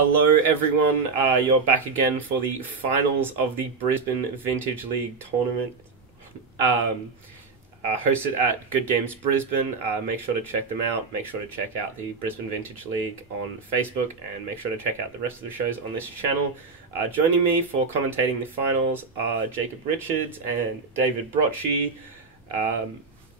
Hello everyone, you're back again for the finals of the Brisbane Vintage League tournament, hosted at Good Games Brisbane. Make sure to check them out, make sure to check out the Brisbane Vintage League on Facebook, and make sure to check out the rest of the shows on this channel. Joining me for commentating the finals are Jacob Richards and David Brocci.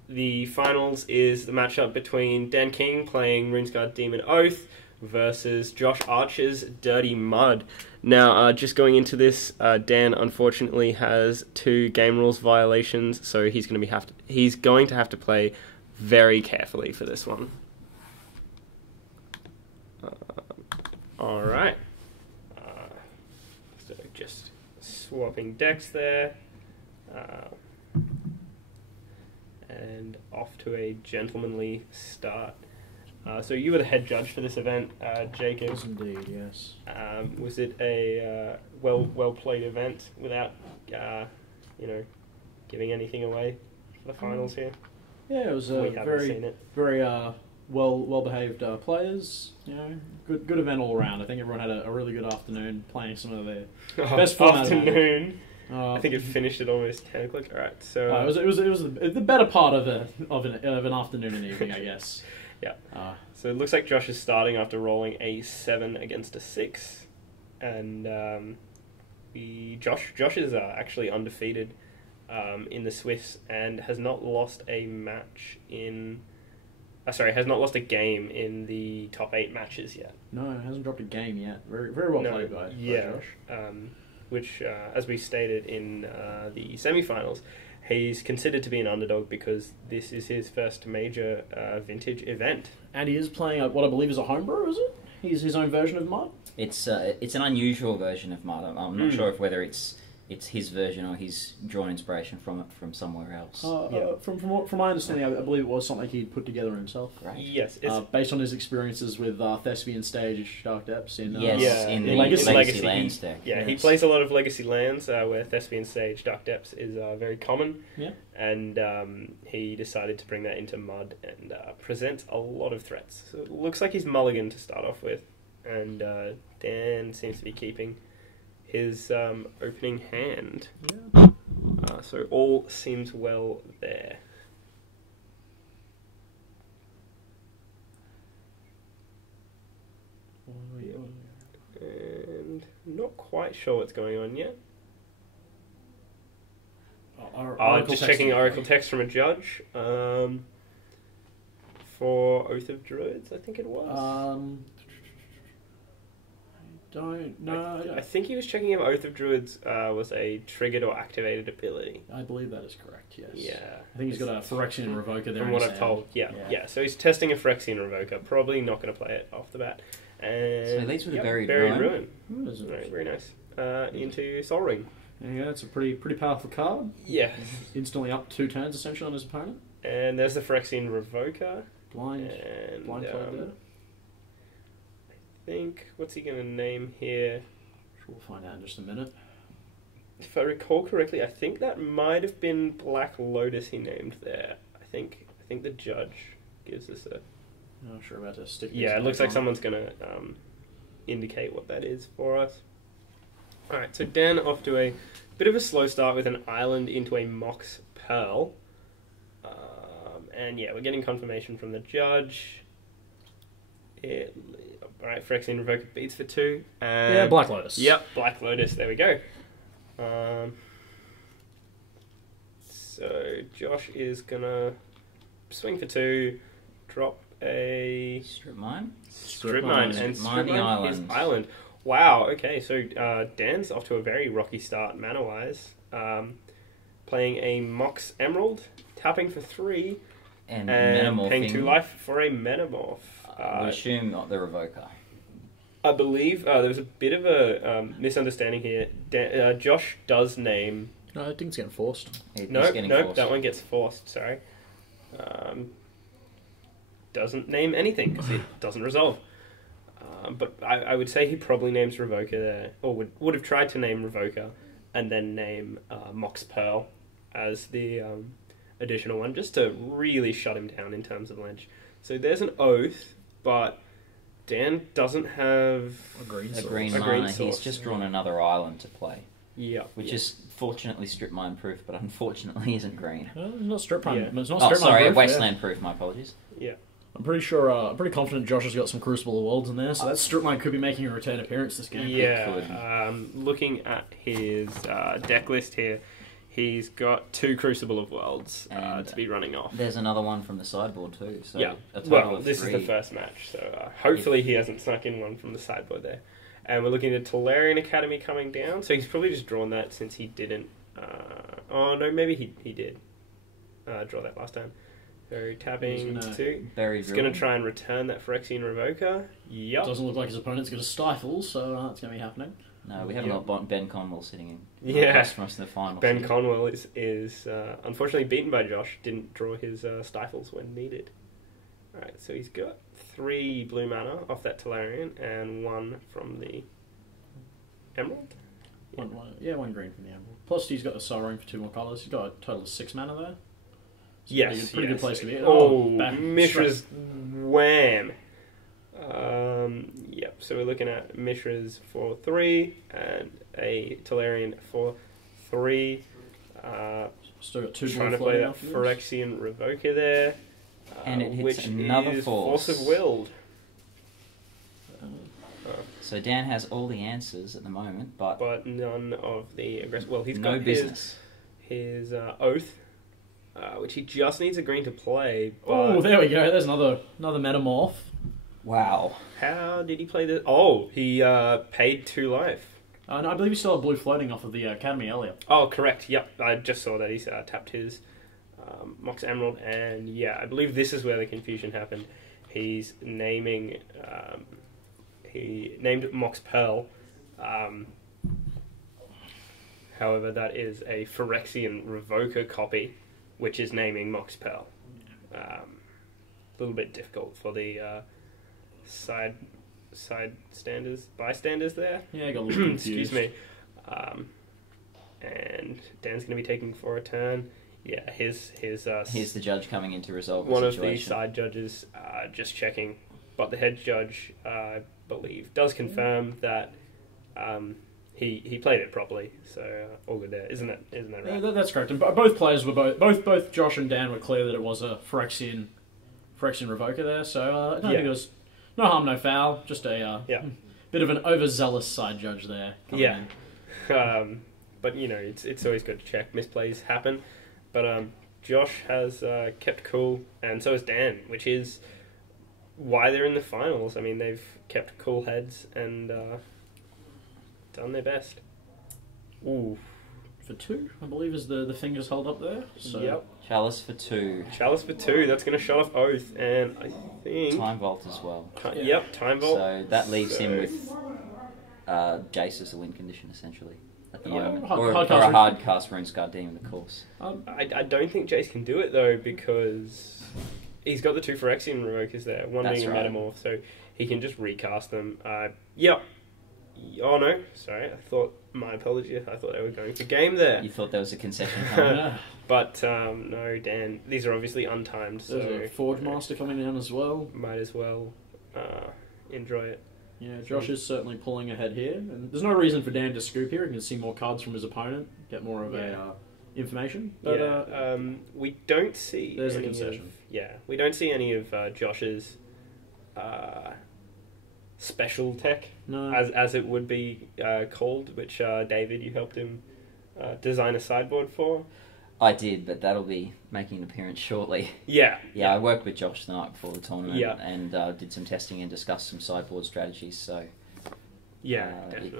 The finals is the matchup between Dan King playing RuneScarred Demon Oath versus Josh Archer's Dirty Mud. Now, just going into this, Dan unfortunately has 2 game rules violations, so he's going to have to play very carefully for this one. All right. So just swapping decks there. And off to a gentlemanly start. So you were the head judge for this event, Jacob. Yes, indeed, yes. Was it a well played event without giving anything away for the finals here? Yeah, it was very well behaved players. You know, good event all around. I think everyone had a really good afternoon playing some of their best fun afternoon. I think it finished at almost 10 o'clock. All right, so it was the better part of an afternoon and evening, I guess. Yeah. So it looks like Josh is starting after rolling a 7 against a 6, and Josh is actually undefeated in the Swiss and has not lost a match in. Has not lost a game in the top 8 matches yet. No, it hasn't dropped a game yet. Very well played by Josh. Which, as we stated in the semi-finals, he's considered to be an underdog because this is his first major vintage event. And he is playing what I believe is a homebrew, is it? He's his own version of Mud? It's an unusual version of Mud. I'm not sure whether it's his version or he's drawn inspiration from it from somewhere else. From my understanding, I believe it was something he'd put together himself. Right. Yes. Based on his experiences with Thespian Stage Dark Depths in the Legacy Lands deck. Yeah, he plays a lot of Legacy Lands where Thespian Stage Dark Depths is very common. Yeah. And he decided to bring that into Mud and present a lot of threats. So it looks like he's mulligan to start off with, and Dan seems to be keeping his opening hand. Yeah. So all seems well there. And not quite sure what's going on yet. Just checking Oracle text from a judge for Oath of Druids, I think it was. Don't know. I think he was checking if Oath of Druids was a triggered or activated ability. I believe that is correct, yes. Yeah. I think he's got a Phyrexian Revoker there. From what I've told, yeah. So he's testing a Phyrexian Revoker. Probably not going to play it off the bat. And so he leads with a Buried Ruin. Very nice. Into Sol Ring. Yeah, it's a pretty powerful card. Yeah. Instantly up 2 turns essentially on his opponent. And there's the Phyrexian Revoker. Blind play there. What's he going to name here? We'll find out in just a minute. If I recall correctly, I think that might have been Black Lotus he named there. I think the judge gives us a... I'm not sure about to stick. Yeah, it looks like someone's going to indicate what that is for us. Alright, so Dan off to a bit of a slow start with an island into a Mox Pearl. And yeah, we're getting confirmation from the judge. Alright, Phyrexian Revoker beats for 2. And Black Lotus. Yep, Black Lotus, there we go. So Josh is going to swing for 2, drop a... Strip Mine? Strip Mine, and Strip Mine his island. Wow, okay, so Dan's off to a very rocky start mana-wise. Playing a Mox Emerald, tapping for 3, and paying 2 life for a Metamorph. I would assume not the Revoker. I believe there was a bit of a misunderstanding here. Josh does name... No, I think it's getting forced. Nope, that one gets forced, sorry. Doesn't name anything, because it doesn't resolve. But I would say he probably names Revoker there, or would have tried to name Revoker, and then name Mox Pearl as the additional one, just to really shut him down in terms of Lynch. So there's an Oath, but Dan doesn't have a green mana. source. He's just drawn another island to play. Yeah. Which is fortunately strip mine proof, but unfortunately isn't green. Well, it's not strip mine. Yeah. It's not strip sorry, mine proof, wasteland proof. My apologies. Yeah. I'm pretty sure. I'm pretty confident Josh has got some Crucible of Worlds in there, so that strip mine could be making a return appearance this game. Yeah. Looking at his deck list here, he's got 2 Crucible of Worlds to be running off. There's another one from the sideboard too. So yeah. A total of this 3. is the first match, so hopefully he hasn't snuck in one from the sideboard there. And we're looking at Tolarian Academy coming down, so he's probably just drawn that since he didn't. Oh no, maybe he did draw that last time. So tapping 2. He's going to try and return that Phyrexian Revoker. Yep. Doesn't look like his opponent's going to stifle, so that's going to be happening. No, we haven't got Ben Conwell sitting in. Yeah. For us in the final. Ben Conwell is unfortunately beaten by Josh. Didn't draw his stifles when needed. Alright, so he's got 3 blue mana off that Tolarian and 1 from the Emerald. One green from the Emerald. Plus he's got the Sorrowing for 2 more colours. He's got a total of 6 mana there. Yes, pretty good place to be. Mishra's wham. Yep, so we're looking at Mishra's for 3 and a Tolarian for 3. Still got 2 trying to play that Phyrexian Revoker there. And it hits which another is Force of Willed. So Dan has all the answers at the moment, but none of the aggressive. Well, he's no got business. His Oath, which he just needs a green to play. Oh, there we go. There's another Metamorph. Wow. How did he play this? Oh, he paid 2 life. No, I believe he still had blue floating off of the Academy earlier. Oh, correct. Yep, I just saw that. He's tapped his Mox Emerald, and yeah, I believe this is where the confusion happened. He's naming... he named Mox Pearl. However, that is a Phyrexian Revoker copy, which is naming Mox Pearl. A little bit difficult for the bystanders there. Yeah, I got a little confused. Excuse me. And Dan's going to be taking for a turn. Yeah, here's the judge coming in to resolve the one situation. of the side judges just checking, but the head judge, I believe, does confirm that he played it properly. So all good there, isn't that right? Yeah, that's correct. And both players were both Josh and Dan were clear that it was a Phyrexian Revoker there. So I don't think it was no harm, no foul. Just a bit of an overzealous side judge there. Yeah. But you know, it's always good to check. Misplays happen. But Josh has kept cool, and so has Dan, which is why they're in the finals. I mean, they've kept cool heads and done their best. Ooh. For 2, I believe, is the fingers held up there. So. Yep. Chalice for 2. Chalice for 2. That's going to shut off Oath, and I think... Time Vault as well. Yep, Time Vault. So that leaves him with Jace as a win condition, essentially. At the moment. Or a hard cast RuneScarred Demon, of course. I don't think Jace can do it, though, because he's got the 2 Phyrexian Revokers there, one being a Metamorph, so he can just recast them. Yep. Oh, no. Sorry. My apologies. I thought they were going for game there. You thought there was a concession coming. But, no, Dan. These are obviously untimed, so... There's a Forge Master coming down as well. Might as well enjoy it. Yeah, Josh is certainly pulling ahead here, and there's no reason for Dan to scoop here. He can see more cards from his opponent, get more of information. But, we don't see. There's the concession. We don't see any of Josh's special tech, as it would be called, which David, you helped him design a sideboard for. I did, but that'll be making an appearance shortly. Yeah. I worked with Josh the night before the tournament and did some testing and discussed some sideboard strategies. So definitely.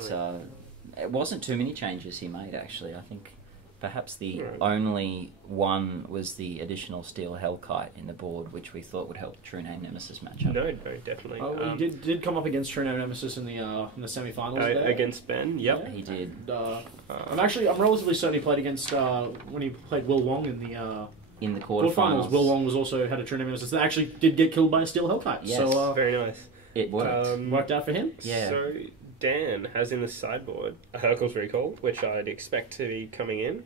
It wasn't too many changes he made, actually. I think perhaps the only one was the additional Steel Hellkite in the board, which we thought would help the True Name Nemesis matchup. No, definitely. He did come up against True Name Nemesis in the semi-finals against Ben. Yep, yeah, he did. I'm relatively certain he played against when he played Will Wong in the quarterfinals. Will Wong was also had a True Name Nemesis that actually did get killed by a Steel Hellkite. Yes. So very nice. It worked. Worked out for him. Yeah. So Dan has in the sideboard a Hercule's Recall, which I'd expect to be coming in.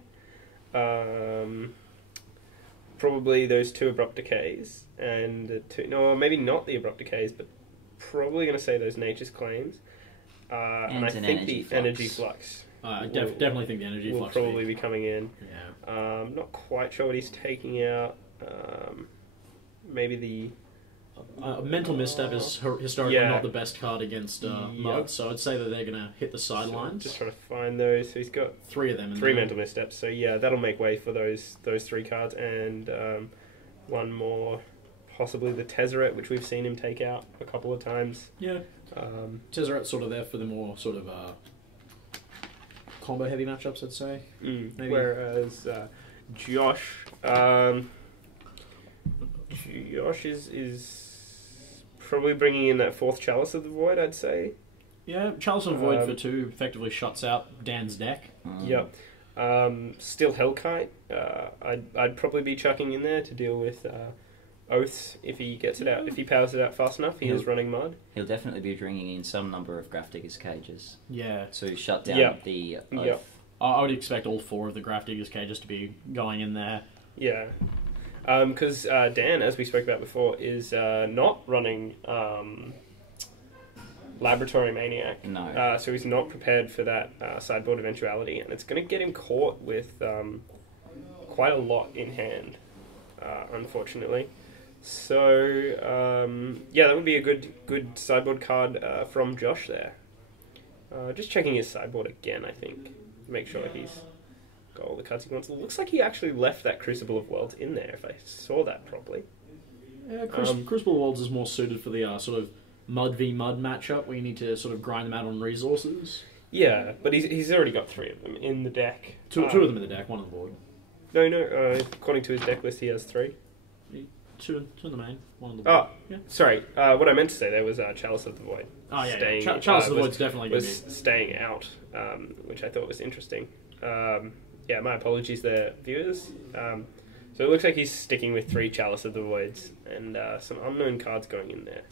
Probably those 2 Abrupt Decays and maybe not the Abrupt Decays, but probably going to say those Nature's Claims. And I think the Energy Flux. I definitely think the Energy Flux will probably be coming in. Yeah. Not quite sure what he's taking out. Maybe the... Mental Misstep is historically not the best card against Mud, so I'd say that they're going to hit the sidelines. So just trying to find those. So he's got 3 of them. Three Mental Missteps. So yeah, that'll make way for those 3 cards, and one more, possibly the Tezzeret, which we've seen him take out a couple of times. Yeah. Tezzeret's sort of there for the more sort of combo heavy matchups, I'd say. Maybe. Whereas Josh is probably bringing in that 4th Chalice of the Void, I'd say. Yeah, Chalice of the Void for 2 effectively shuts out Dan's deck. Yep. Still Hellkite. I'd probably be chucking in there to deal with Oaths if he gets it out. If he powers it out fast enough, he is running Mud. He'll definitely be bringing in some number of Grafdigger's Cages. Yeah. To shut down the Oath. Yep. I would expect all 4 of the Grafdigger's Cages to be going in there. Yeah. Because Dan, as we spoke about before, is not running Laboratory Maniac. No. So he's not prepared for that sideboard eventuality, and it's going to get him caught with quite a lot in hand, unfortunately. So, that would be a good sideboard card from Josh there. Just checking his sideboard again, I think. Make sure he's got all the cards he wants. It looks like he actually left that Crucible of Worlds in there, if I saw that properly. Yeah, Crucible of Worlds is more suited for the sort of Mud v Mud matchup where you need to sort of grind them out on resources. Yeah, but he's already got 3 of them in the deck. Two of them in the deck, 1 on the board. No, according to his deck list, he has 3. 2 in the main, 1 on the board. Oh, yeah. Sorry. What I meant to say there was Chalice of the Void. Oh, yeah. Chalice of the Void's definitely going to be... staying out, which I thought was interesting. My apologies there, viewers. So it looks like he's sticking with 3 Chalice of the Voids and some unknown cards going in there.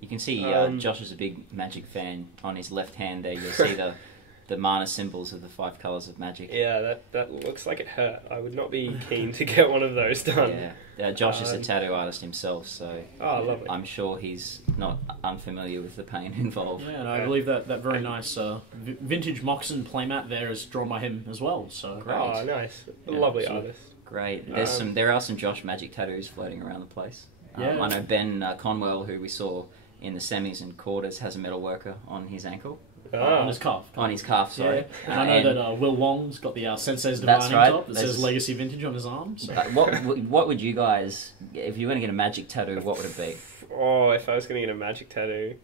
You can see Josh is a big Magic fan. On his left hand there, you'll see the mana symbols of the 5 colours of Magic. Yeah, that looks like it hurt. I would not be keen to get one of those done. Yeah, Josh is a tattoo artist himself, so lovely. I'm sure he's not unfamiliar with the pain involved. Yeah, and I believe that very nice vintage Moxen playmat there is drawn by him as well. So great. Oh, nice. Lovely artist. Great. There are some Josh Magic tattoos floating around the place. Yeah. I know Ben Conwell, who we saw in the semis and quarters, has a metal worker on his ankle. On his calf. On his calf, sorry. Yeah. And I know that Will Wong's got the Sensei's Divine top that says Legacy Vintage on his arm. So. What would you guys, if you were going to get a Magic tattoo, what would it be? Oh, if I was going to get a Magic tattoo,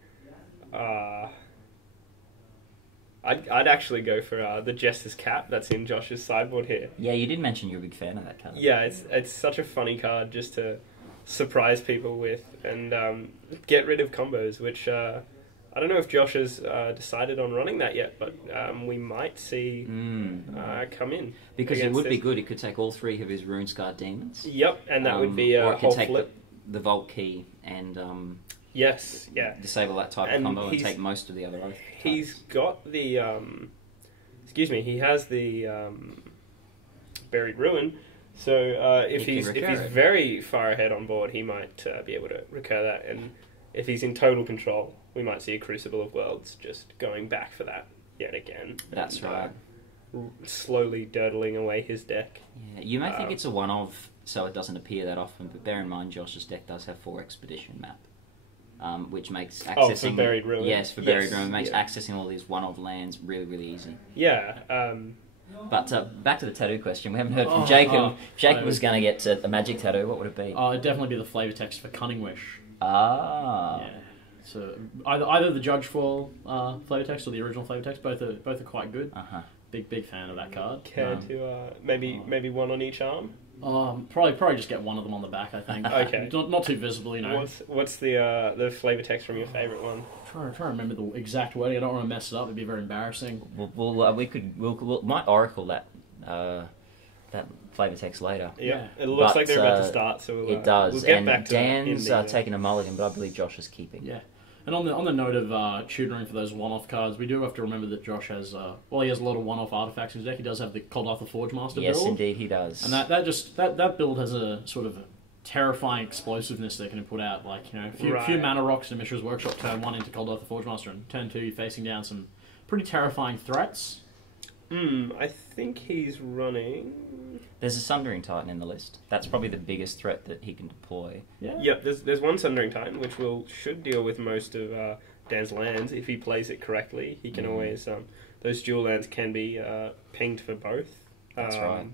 I'd actually go for the Jester's cap that's in Josh's sideboard here. Yeah, you did mention you're a big fan of that card. Yeah, it's such a funny card just to surprise people with and get rid of combos, which... I don't know if Josh has decided on running that yet, but we might see come in. Because it would be good. It could take all 3 of his Runescar demons. Yep, and that would be a whole flip. Or it could take the Vault Key and yes, yeah, disable that type of combo and take most of the other Oath types. He's got the... he has the Buried Ruin, so if he's very far ahead on board, he might be able to recur that, and if he's in total control... we might see a Crucible of Worlds just going back for that yet again. That's right. Slowly dirtling away his deck. Yeah, you may think it's a one-off, so it doesn't appear that often, but bear in mind Josh's deck does have 4 Expedition map, which makes accessing... for Buried Ruin. Yes, for Buried Ruin. Makes accessing all these one-off lands really, really easy. Yeah. But back to the tattoo question. We haven't heard from Jacob. Jacob was going to get a Magic tattoo. What would it be? It'd definitely be the flavor text for Cunning Wish. Ah. Yeah. So either the Judge Fall flavor text or the original flavor text, both are quite good. Big fan of that card. Care to maybe one on each arm? Probably just get one of them on the back. I think. Okay. Not too visible, you know. What's the flavor text from your favourite one? Trying to remember the exact wording. I don't want to mess it up. It'd be very embarrassing. We might oracle that flavor text later. Yeah. It looks like they're about to start, so it does. We'll get and back to Dan's taking a mulligan, but I believe Josh is keeping. Yeah. And on the note of tutoring for those one-off cards, we do have to remember that Josh has he has a lot of one-off artifacts in his deck. He does have the Cold Arthur Forge Master build. Yes, indeed, he does. And that build has a sort of terrifying explosiveness they can put out. Like, you know, a few mana rocks in Mishra's Workshop turn 1 into Cold Earth the Forgemaster, and turn 2 facing down some pretty terrifying threats. I think he's running... There's a Sundering Titan in the list. That's probably the biggest threat that he can deploy. Yeah. Yep, there's one Sundering Titan, which should deal with most of Dan's lands. If he plays it correctly, he can always... those dual lands can be pinged for both. That's right.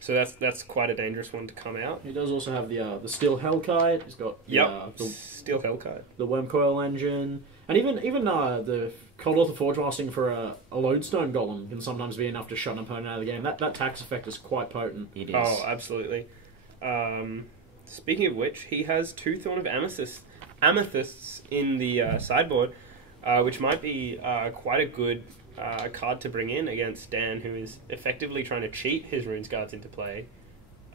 So that's quite a dangerous one to come out. He does also have the Steel Hellkite. He's got the Steel Hellkite, the Wormcoil Engine, and even the Cold Earth Forgemastering for a Lodestone Golem can sometimes be enough to shut an opponent out of the game. That tax effect is quite potent. It is. Oh, absolutely. Speaking of which, he has 2 Thorn of Amethysts in the sideboard, which might be quite a good card to bring in against Dan, who is effectively trying to cheat his Runes Guards into play,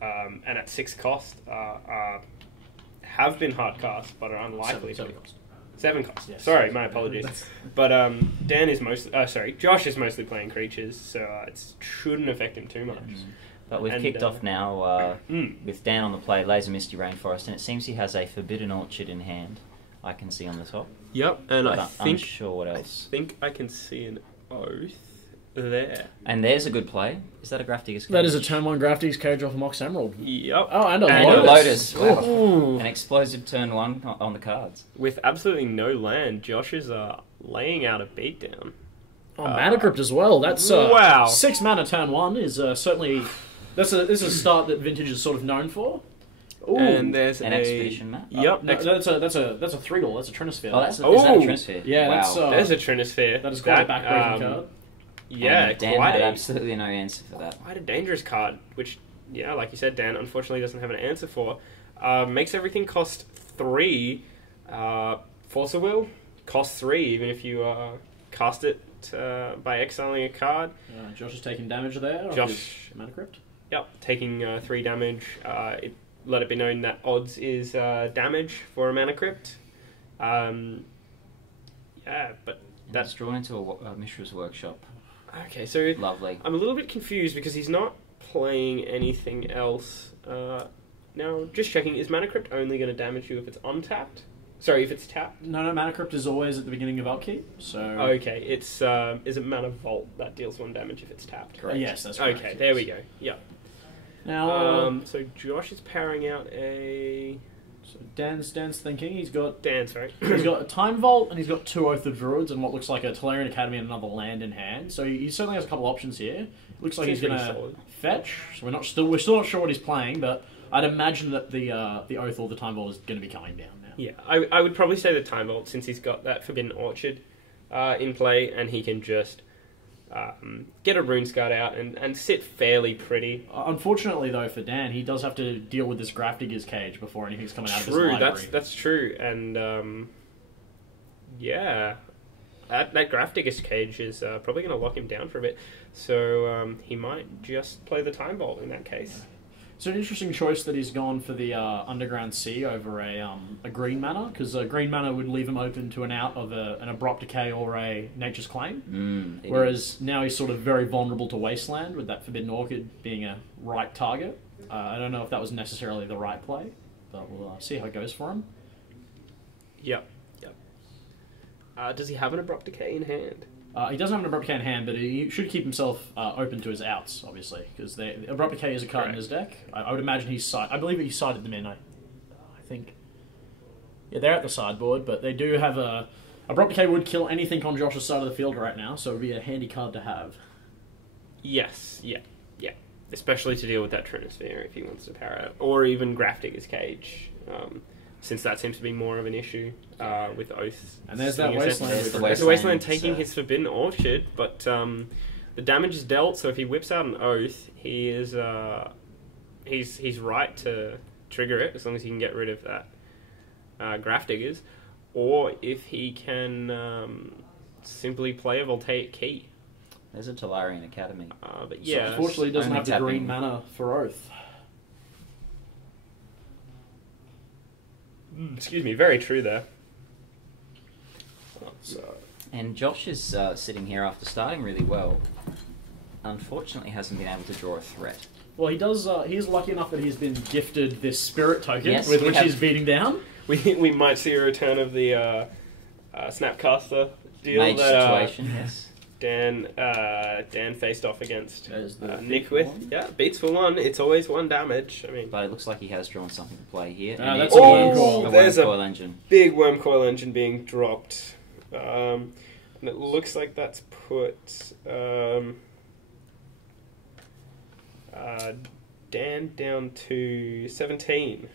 and at 6 cost have been hard cast, but are unlikely. 7 cost. 7 cost. Yes. Sorry, my apologies. But Dan is Josh is mostly playing creatures, so it shouldn't affect him too much. But we've kicked off now with Dan on the play, Laser Misty Rainforest, and it seems he has a Forbidden Orchard in hand. I can see on the top. Yep, and I'm unsure what else. I think I can see an Oath there. And there's a good play. Is that a Grafdigger's Cage? That is a turn 1 Grafdigger's Cage off a Mox Emerald. Yep. Oh, and a Lotus. Wow. Ooh. An explosive turn 1 on the cards. With absolutely no land, Josh is laying out a beatdown. Oh, Mana Crypt as well. That's wow. 6 mana turn 1 is certainly... This is a start that Vintage is sort of known for. Ooh. And there's an Expedition map. Yep, no, that's a 3-goal. That's a Trinisphere. Oh, is that a Trinisphere? Yeah, wow. There's a Trinisphere. That is quite a backbreaking card. Yeah, Dan had absolutely no answer for that. Quite a dangerous card, which, like you said, Dan unfortunately doesn't have an answer for. Makes everything cost 3. Force of Will costs 3, even if you cast it by exiling a card. Josh is taking damage there. Josh, Mana Crypt. Yep, taking 3 damage. Let it be known that odds is damage for a Mana Crypt. But that's drawn into a Mishra's Workshop. Okay, so lovely. I'm a little bit confused because he's not playing anything else. Now, just checking, is Mana Crypt only going to damage you if it's untapped? Sorry, if it's tapped? No, Mana Crypt is always at the beginning of Upkeep, so... Okay, it's is it Mana Vault that deals 1 damage if it's tapped? Correct. Yes, that's correct. Okay, there we go. Yep. Now, so Josh is powering out a... So Dan's thinking he's got he's got a Time Vault and he's got 2 Oath of Druids and what looks like a Tolarian Academy and another land in hand. So he certainly has a couple options here. Looks like he's going to fetch. So we're still not sure what he's playing, but I'd imagine that the Oath or the Time Vault is going to be coming down now. Yeah, I would probably say the Time Vault, since he's got that Forbidden Orchard in play, and he can just get a Rune Guard out and sit fairly pretty. Unfortunately, though, for Dan, he does have to deal with this Grafdigger's Cage before anything's coming out of his library. That's true, and that Grafdigger's Cage is probably going to lock him down for a bit, so he might just play the Time Vault in that case. It's an interesting choice that he's gone for the Underground Sea over a green mana, because green mana would leave him open to an out of an Abrupt Decay or a Nature's Claim, whereas now he's sort of very vulnerable to Wasteland, with that Forbidden Orchid being a right target. I don't know if that was necessarily the right play, but we'll see how it goes for him. Yep. Does he have an Abrupt Decay in hand? He doesn't have an Abrupt Decay in hand, but he should keep himself open to his outs, obviously, because Abrupt Decay is a card in his deck. I would imagine I believe he sided them in. I think. Yeah, they're at the sideboard, but they do have a... Abrupt Decay would kill anything on Josh's side of the field right now, so it would be a handy card to have. Yes, yeah. Especially to deal with that Trinisphere if he wants to power out, or even Grafdigger's Cage. Since that seems to be more of an issue with Oath. And there's that Wasteland. There's the Wasteland taking his Forbidden Orchard, but the damage is dealt, so if he whips out an Oath, he is he's right to trigger it, as long as he can get rid of that Grafdiggers, or if he can simply play a Voltaic Key. There's a Tolarian Academy. But yeah, so unfortunately, he doesn't have the green mana for Oath. Excuse me, very true there. And Josh is sitting here after starting really well. Unfortunately, hasn't been able to draw a threat. Well, he does. He is lucky enough that he's been gifted this spirit token, Yes, with which he's beating down. We might see a return of the Snapcaster deal Mage that situation, yes. Dan faced off against The Nick with. one. Yeah, beats for 1. It's always 1 damage. I mean, But it looks like he has drawn something to play here. That's it a worm is coil. a There's worm a- coil engine. big worm coil engine being dropped, and it looks like that's put Dan down to 17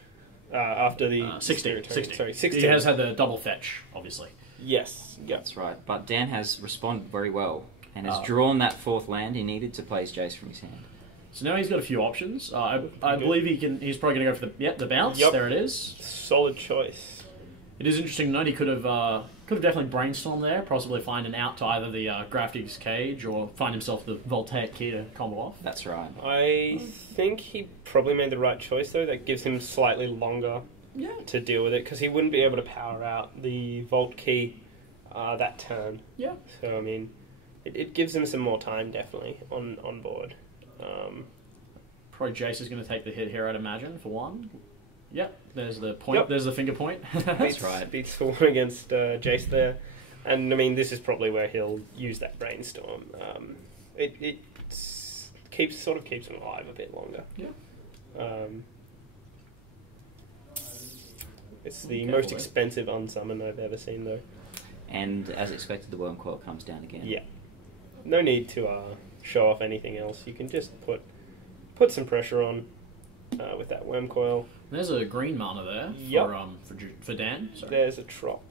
after the 16. 16. Sorry, 16. He has had the double fetch, obviously. Yes, yeah. That's right. But Dan has responded very well and has drawn that 4th land he needed to play his Jace from his hand. So now he's got a few options. I believe he can. He's probably going to go for the bounce. Yep. There it is. Solid choice. It is interesting to note he could have definitely brainstormed there, possibly find an out to either the Grafty's Cage or find himself the Voltaic key to combo off. That's right. I think he probably made the right choice, though. That gives him slightly longer to deal with it, because he wouldn't be able to power out the Vault Key that turn. Yeah. So, I mean, it gives him some more time, definitely, on board. Probably Jace is going to take the hit here, I'd imagine, for 1. Yep, there's the point. Yep. There's the finger point. That's right. Beats for 1 against Jace there. And, I mean, this is probably where he'll use that brainstorm. It keeps him alive a bit longer. Yeah. It's the Careful most there. expensive unsummon I've ever seen, though. And as expected, the worm coil comes down again. Yeah. No need to show off anything else. You can just put some pressure on with that worm coil. There's a green mana there Yep. for Dan. Sorry. There's a trop.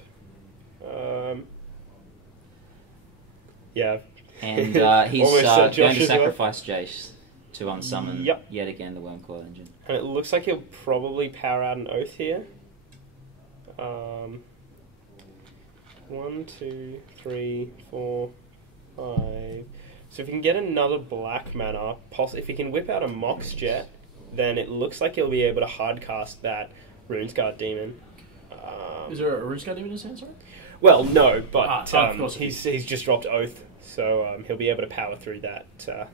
Yeah. And he's Almost going Josh to as well. sacrifice Jace to unsummon Yep. yet again the worm coil engine. And it looks like he'll probably power out an Oath here. 1, 2, 3, 4, 5. So if he can get another black mana, if he can whip out a Mox Jet, then it looks like he'll be able to hardcast that Runesguard Demon. Is there a Runesguard Demon in his hand, sorry? Well, no, but of course. he's just dropped Oath, so he'll be able to power through that. So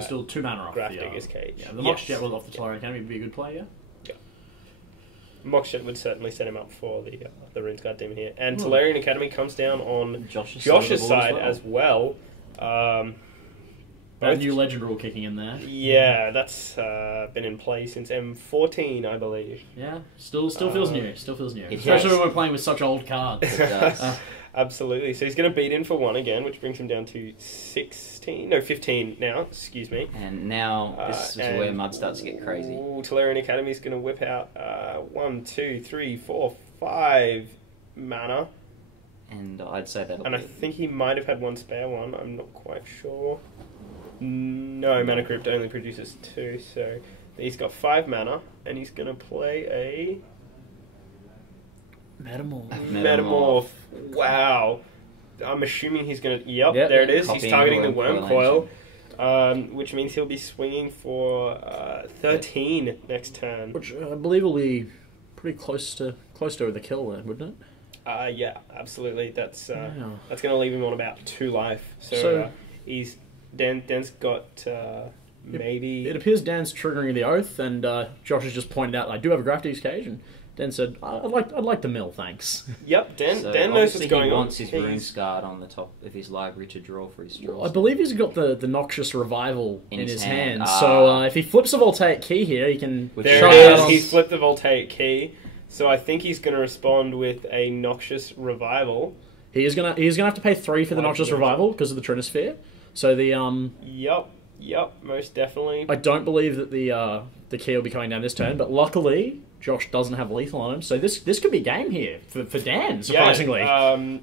still 2 mana off Grafdigger's Cage. Yeah, the Mox Yes. Jet off the Tolarian Academy would be a good play, yeah? Mox Jet would certainly set him up for the Runesguard Demon here. And Tolarian Academy comes down on Josh's side as well. That new legend rule kicking in there. Yeah, that's been in play since M14, I believe. Yeah, still feels new. Still feels new. It Especially does. when we're playing with such old cards. It does. Absolutely. So he's going to beat in for 1 again, which brings him down to 15 now, excuse me. And now this is where Mud starts to get crazy. Tolarian Academy's going to whip out 1, 2, 3, 4, 5 mana. And I'd say that'll And I be... think he might have had 1 spare one, I'm not quite sure. No, Mana Crypt only produces 2, so he's got 5 mana, and he's going to play a... Metamorph. Wow. I'm assuming he's going to... Yep, there it is. Copying He's targeting the the worm Worm coil Coil, which means he'll be swinging for 13 next turn. Which I believe will be pretty close to the kill there, wouldn't it? Yeah, absolutely. That's Yeah. that's going to leave him on about 2 life. So, So- Dan's got maybe... It appears Dan's triggering the Oath, and Josh has just pointed out, I do have a Grafty's Cage, and Dan said, I'd like the mill, thanks. Yep, Dan So knows what's obviously going he on. wants his Runesguard on the top of his library to draw for his draws. I believe he's got the Noxious Revival in his hand. Ah. So if he flips a Voltaic Key here, he can... Which There shut it that is. on- He's flipped the Voltaic Key. So I think he's going to respond with a Noxious Revival. He's gonna have to pay 3 for the Noxious Revival because of the Trinisphere. So the Yep, most definitely. I don't believe that the key will be coming down this turn, but luckily Josh doesn't have lethal on him, so this could be game here for Dan, surprisingly. Yeah,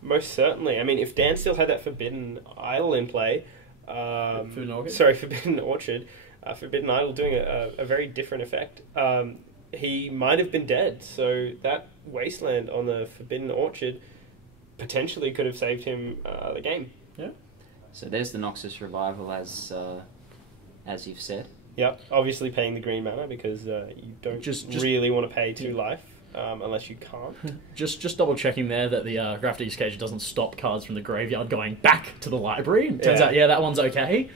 most certainly. I mean, if Dan still had that Forbidden Idol in play... Forbidden Orchid? Sorry, Forbidden Orchard. Forbidden Idol doing a very different effect. He might have been dead, so that Wasteland on the Forbidden Orchard potentially could have saved him the game. Yeah. So there's the Noxus Revival, as you've said. Yep, obviously paying the green mana because you don't Just- really want to pay 2 life unless you can't. Just double checking there that the Grafty's Cage doesn't stop cards from the graveyard going back to the library. It turns out, that one's okay.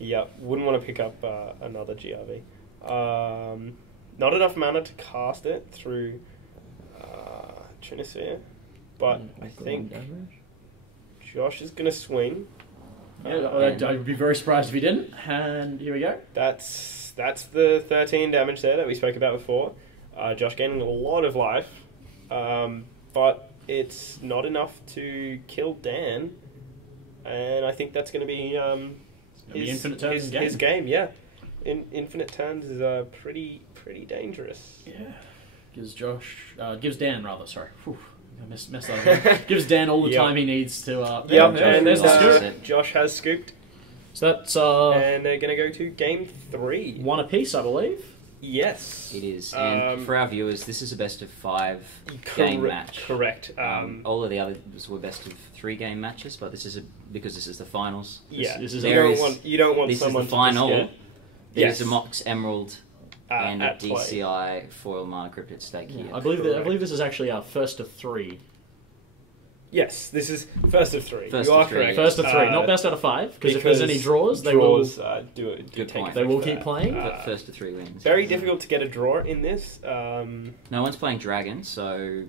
Yep, wouldn't want to pick up another GRV. Not enough mana to cast it through Trinisphere, but I think Josh is going to swing. Yeah, I'd be very surprised if he didn't. And here we go. That's the 13 damage there that we spoke about before. Josh gaining a lot of life, but it's not enough to kill Dan. And I think that's going to be Infinite Turns his game. Yeah, Infinite Turns is pretty dangerous. Yeah, gives Dan rather. Sorry, Whew. I messed that up. Gives Dan all the time he needs to. And there's the scoop. Josh has scooped. So that's and they're going to go to game 3. One apiece, I believe. Yes, it is. And for our viewers, this is a best of 5 game match. Correct. All of the others were best of 3 game matches, but this is because this is the finals. Yeah, this is you don't want this someone is the final. To There's a Mox Emerald and a play. DCI foil mana crypt at stake here. I believe this is actually our first of 3. Yes, this is first of 3. First you of are 3. correct. First of 3, not best out of 5. Because if there's any draws, they will keep playing. But first of 3 wins. Very difficult to get a draw in this. No one's playing Dragon, so.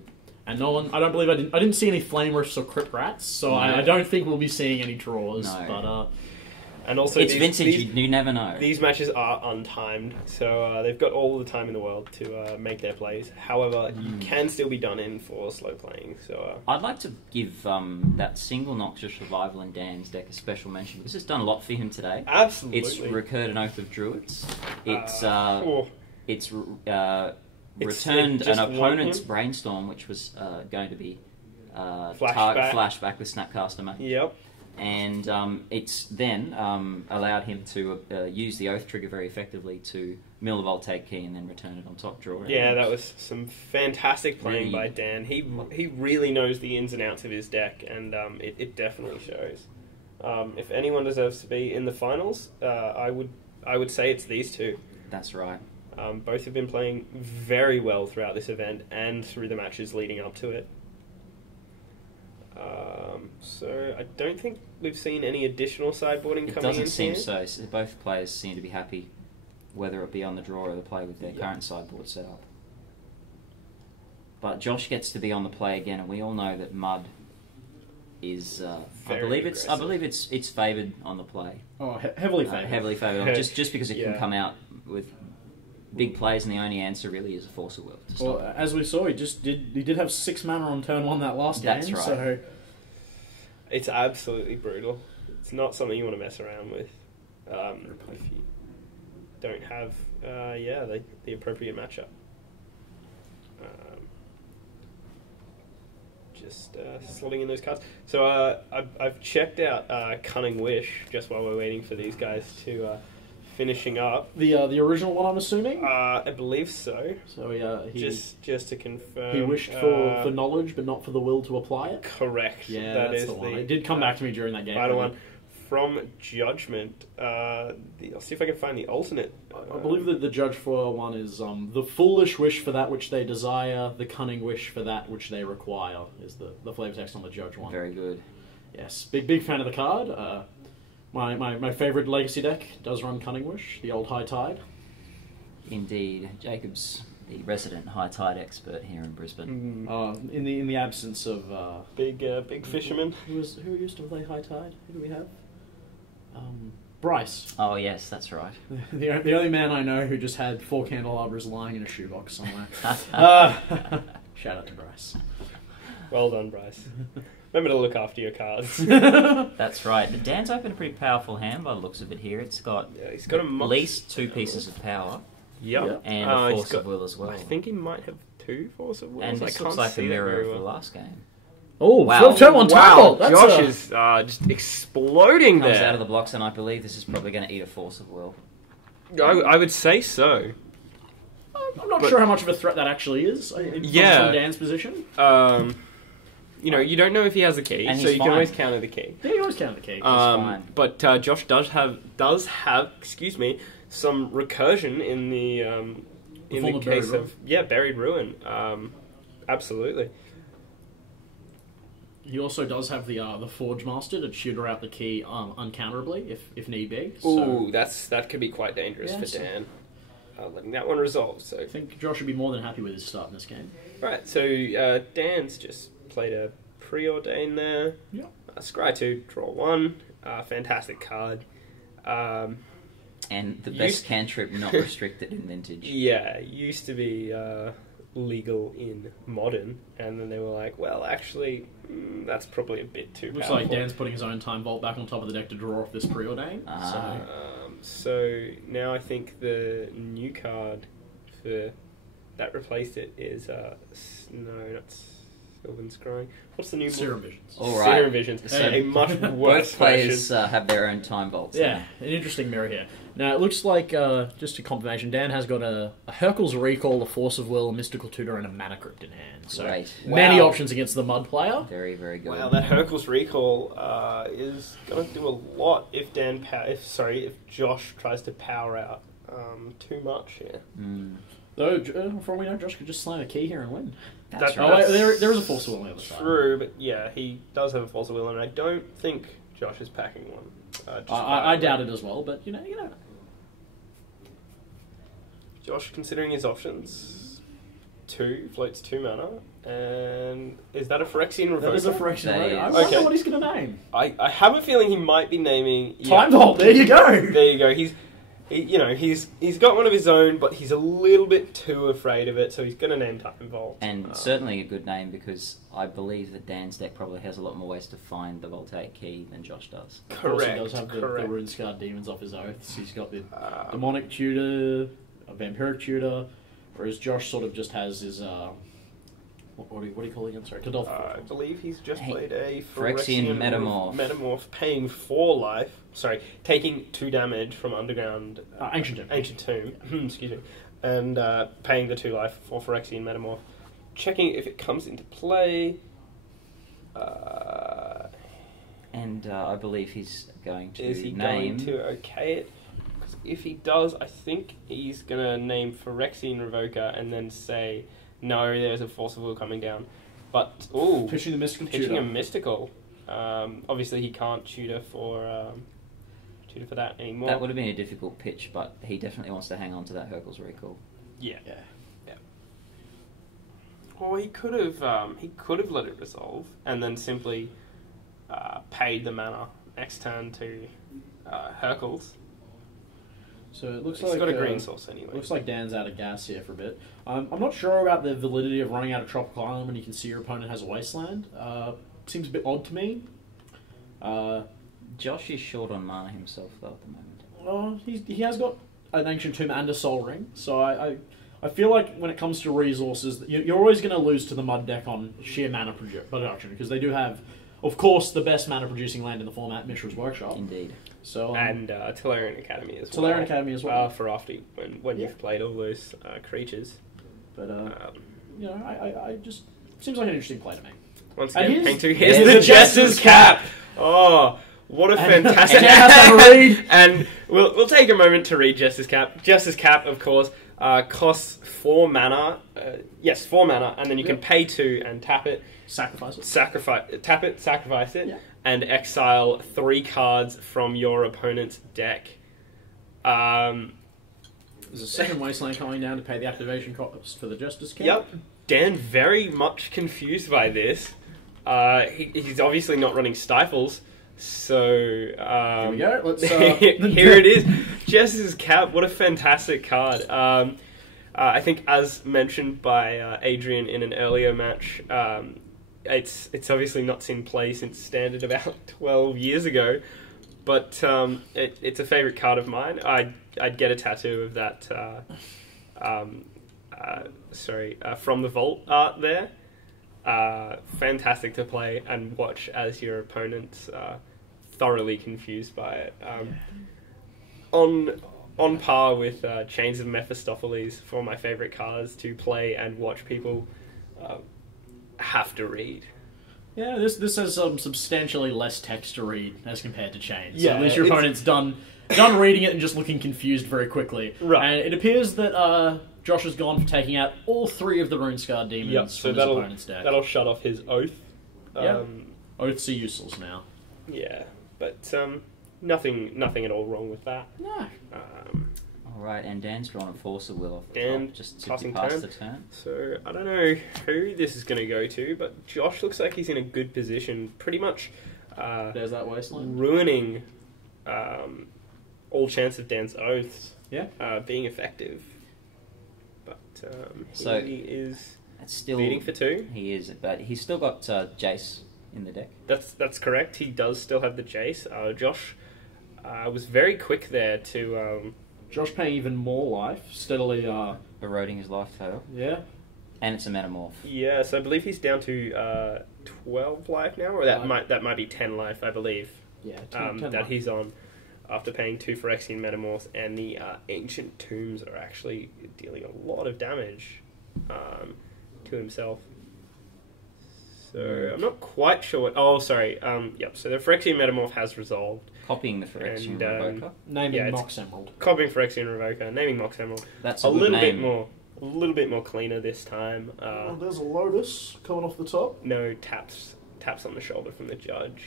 And no one. I don't believe I didn't see any Flame Rifts or Crypt Rats, so I don't think we'll be seeing any draws. No. But and also it's vintage. You never know. These matches are untimed, so they've got all the time in the world to make their plays. However, you can still be done in for slow playing. So I'd like to give that single Noxious Revival in Dan's deck a special mention because it's done a lot for him today. Absolutely, it's recurred an Oath of Druids. It's returned an opponent's brainstorm, which was going to be flashback with Snapcaster Mage. Yep. And it's then allowed him to use the Oath trigger very effectively to mill the Voltaic Key and then return it on top draw. Yeah, that was some fantastic playing by Dan. He really knows the ins and outs of his deck, and it definitely shows. If anyone deserves to be in the finals, I would say it's these two. That's right. Both have been playing very well throughout this event and through the matches leading up to it. So I don't think we've seen any additional sideboarding coming in. It doesn't seem so. Both players seem to be happy, whether it be on the draw or the play with their current sideboard setup. But Josh gets to be on the play again, and we all know that Mud is. I believe it's favoured on the play. Oh, heavily favoured. Heavily favoured. just because it can come out with big plays, and the only answer really is a Force of Will. Well, as we saw, he did have 6 mana on turn 1 that last game. That's right. So it's absolutely brutal. It's not something you want to mess around with if you don't have the appropriate matchup. Just slotting in those cards. So I've checked out Cunning Wish just while we're waiting for these guys to finishing up. The original one, I'm assuming. I believe so. So he just to confirm, he wished for knowledge, but not for the will to apply it. Correct. Yeah, that's the one. It did come back to me during that game. Final one from Judgment. I'll see if I can find the alternate. I believe that the Judge for one is the foolish wish for that which they desire, the cunning wish for that which they require. Is the flavor text on the Judge one. Very good. Yes, big fan of the card. My favourite Legacy deck does run Cunning Wish, the old High Tide. Indeed. Jacob's the resident High Tide expert here in Brisbane. In the absence of... big fisherman. Who used to play High Tide? Who do we have? Bryce. Oh, yes, that's right. The only man I know who just had 4 candelabras lying in a shoebox somewhere. Shout out to Bryce. Well done, Bryce. Remember to look after your cards. That's right. Dan's opened a pretty powerful hand by the looks of it here. It's got, he's got at least 2 pieces of power. Yep. And a Force of Will as well. I think he might have 2 Force of Wills. And this looks like a mirror of the last game. Oh, wow. Turn 1 tackle! Wow, Josh is just exploding there. Comes out of the blocks, and I believe this is probably going to eat a Force of Will. I would say so. I'm not sure how much of a threat that actually is. From Dan's position. You don't know if he has a key, so you can always counter the key. Yeah, you always counter the key. Fine. But Josh does have some recursion in the case of Buried Ruin. Absolutely. He also does have the Forge Master to tutor out the key uncounterably if need be. Ooh, that could be quite dangerous for Dan. Letting that one resolve. So I think Josh would be more than happy with his start in this game. Right, so Dan's just played a Preordain there. Yeah. Scry 2, draw 1. Fantastic card. And the best cantrip not restricted in Vintage. Yeah, used to be legal in Modern, and then they were like, well, actually, that's probably a bit too Looks powerful. like Dan's putting his own Time Vault back on top of the deck to draw off this Preordain. So now I think the new card for that replaced it is no, not Sylvan Scrying. What's the new Serum Visions. All right. Serum Visions. A much worse Both players have their own Time Vaults. Yeah, an interesting mirror here. Now, it looks like, just a confirmation, Dan has got a Hercule's Recall, a Force of Will, a Mystical Tutor, and a Mana Crypt in hand. So, many options against the Mud player. Very, very good. Wow, that Hercule's Recall is going to do a lot if if Josh tries to power out too much here. Though, from we know, Josh could just slam a key here and win. That's right. Oh, wait, there is a Force of Will on the other side. True, but yeah, he does have a Force of Will, and I don't think Josh is packing one. I doubt it as well, but you know. Josh, considering his options, 2 floats 2 mana, and is that a Phyrexian Revoker? That is a Phyrexian Revoker. I Okay. wonder what he's going to name. I have a feeling he might be naming Time Vault. There you go. There you go. He's got one of his own, but he's a little bit too afraid of it, so he's going to name Time Vault. And certainly a good name, because I believe that Dan's deck probably has a lot more ways to find the Voltaic Key than Josh does. Correct. Of course, he does have the Runescarred Demons off his oaths. He's got the Demonic Tutor, a Vampiric Tutor, whereas Josh sort of just has his... What do you call it again? Sorry, I believe he's just played a Phyrexian Metamorph. Metamorph, paying 4 life. Sorry, taking 2 damage from Underground... Ancient Tomb. Excuse me. And paying the 2 life for Phyrexian Metamorph. Checking if it comes into play. And I believe he's going to Is he name... going to okay it? Because if he does, I think he's going to name Phyrexian Revoker and then say... No, there's a Force of Will coming down. But, pitching the Mystical pitching Tutor. a Mystical. Obviously, he can't tutor for that anymore. That would have been a difficult pitch, but he definitely wants to hang on to that Hercule's Recall. Yeah. Or he could have let it resolve and then simply paid the mana next turn to Hercules. So it looks He's like got a green source anyway. Looks like Dan's out of gas here for a bit. I'm not sure about the validity of running out of Tropical Island when you can see your opponent has a Wasteland. Seems a bit odd to me. Josh is short on mana himself, though, at the moment. Well, he has got an Ancient Tomb and a Soul Ring, so I feel like when it comes to resources, you're always going to lose to the Mud deck on sheer mana production, because they do have, of course, the best mana producing land in the format, Mishra's Workshop. Indeed. So and Tolarian Academy as well. Tolarian Academy as well. For after when you've played all those creatures. But I just seems like an interesting play to me. Once again, here's the Jester's Cap. Oh, what a fantastic! And we'll take a moment to read Jester's Cap. Jester's Cap, of course, costs 4 mana. 4 mana, and then you can pay 2 and tap it. Sacrifice it. Sacrifice it, and exile 3 cards from your opponent's deck. There's a second Wasteland coming down to pay the activation cost for the Jester's Cap. Yep. Dan very much confused by this. He's obviously not running Stifles, so... here we go. Let's, here it is. Jester's Cap, what a fantastic card. I think, as mentioned by Adrian in an earlier match, it's obviously not seen play since Standard about 12 years ago, but it's a favourite card of mine. I'd get a tattoo of that From the Vault art there. Fantastic to play and watch as your opponent's thoroughly confused by it. On par with Chains of Mephistopheles for my favourite cards to play and watch people have to read. Yeah, this has substantially less text to read as compared to Chains. Yeah, so at least your opponent's done reading it and just looking confused very quickly. Right. And it appears that Josh has gone for taking out all 3 of the Runescarred Demons from his opponent's deck. That'll shut off his oath. Oaths are useless now. Yeah, but nothing at all wrong with that. No. Alright, and Dan's drawn a Forcer Will off the Dan top, just passing past turn. the turn. So I don't know who this is going to go to, but Josh looks like he's in a good position, pretty much There's that wasteland. ruining all chance of Dan's Oaths being effective. But So, he is It's still leading for 2. He is, but he's still got Jace in the deck. That's correct. He does still have the Jace. Josh was very quick there to... Josh paying even more life, steadily... Eroding his life total. Yeah. And it's a Metamorph. Yeah, so I believe he's down to 12 life now, or that might be 10 life, I believe. Yeah, 10 that life. he's on after paying 2 Phyrexian Metamorphs, and the Ancient Tombs are actually dealing a lot of damage to himself. So I'm not quite sure what... Oh, sorry. Yep, so the Phyrexian Metamorph has resolved. Copying the Phyrexian And, Revoker. Naming Mox Emerald. Copying Phyrexian Revoker, naming Mox Emerald. That's A a good little name. a little bit more cleaner this time. There's a Lotus coming off the top. No taps on the shoulder from the judge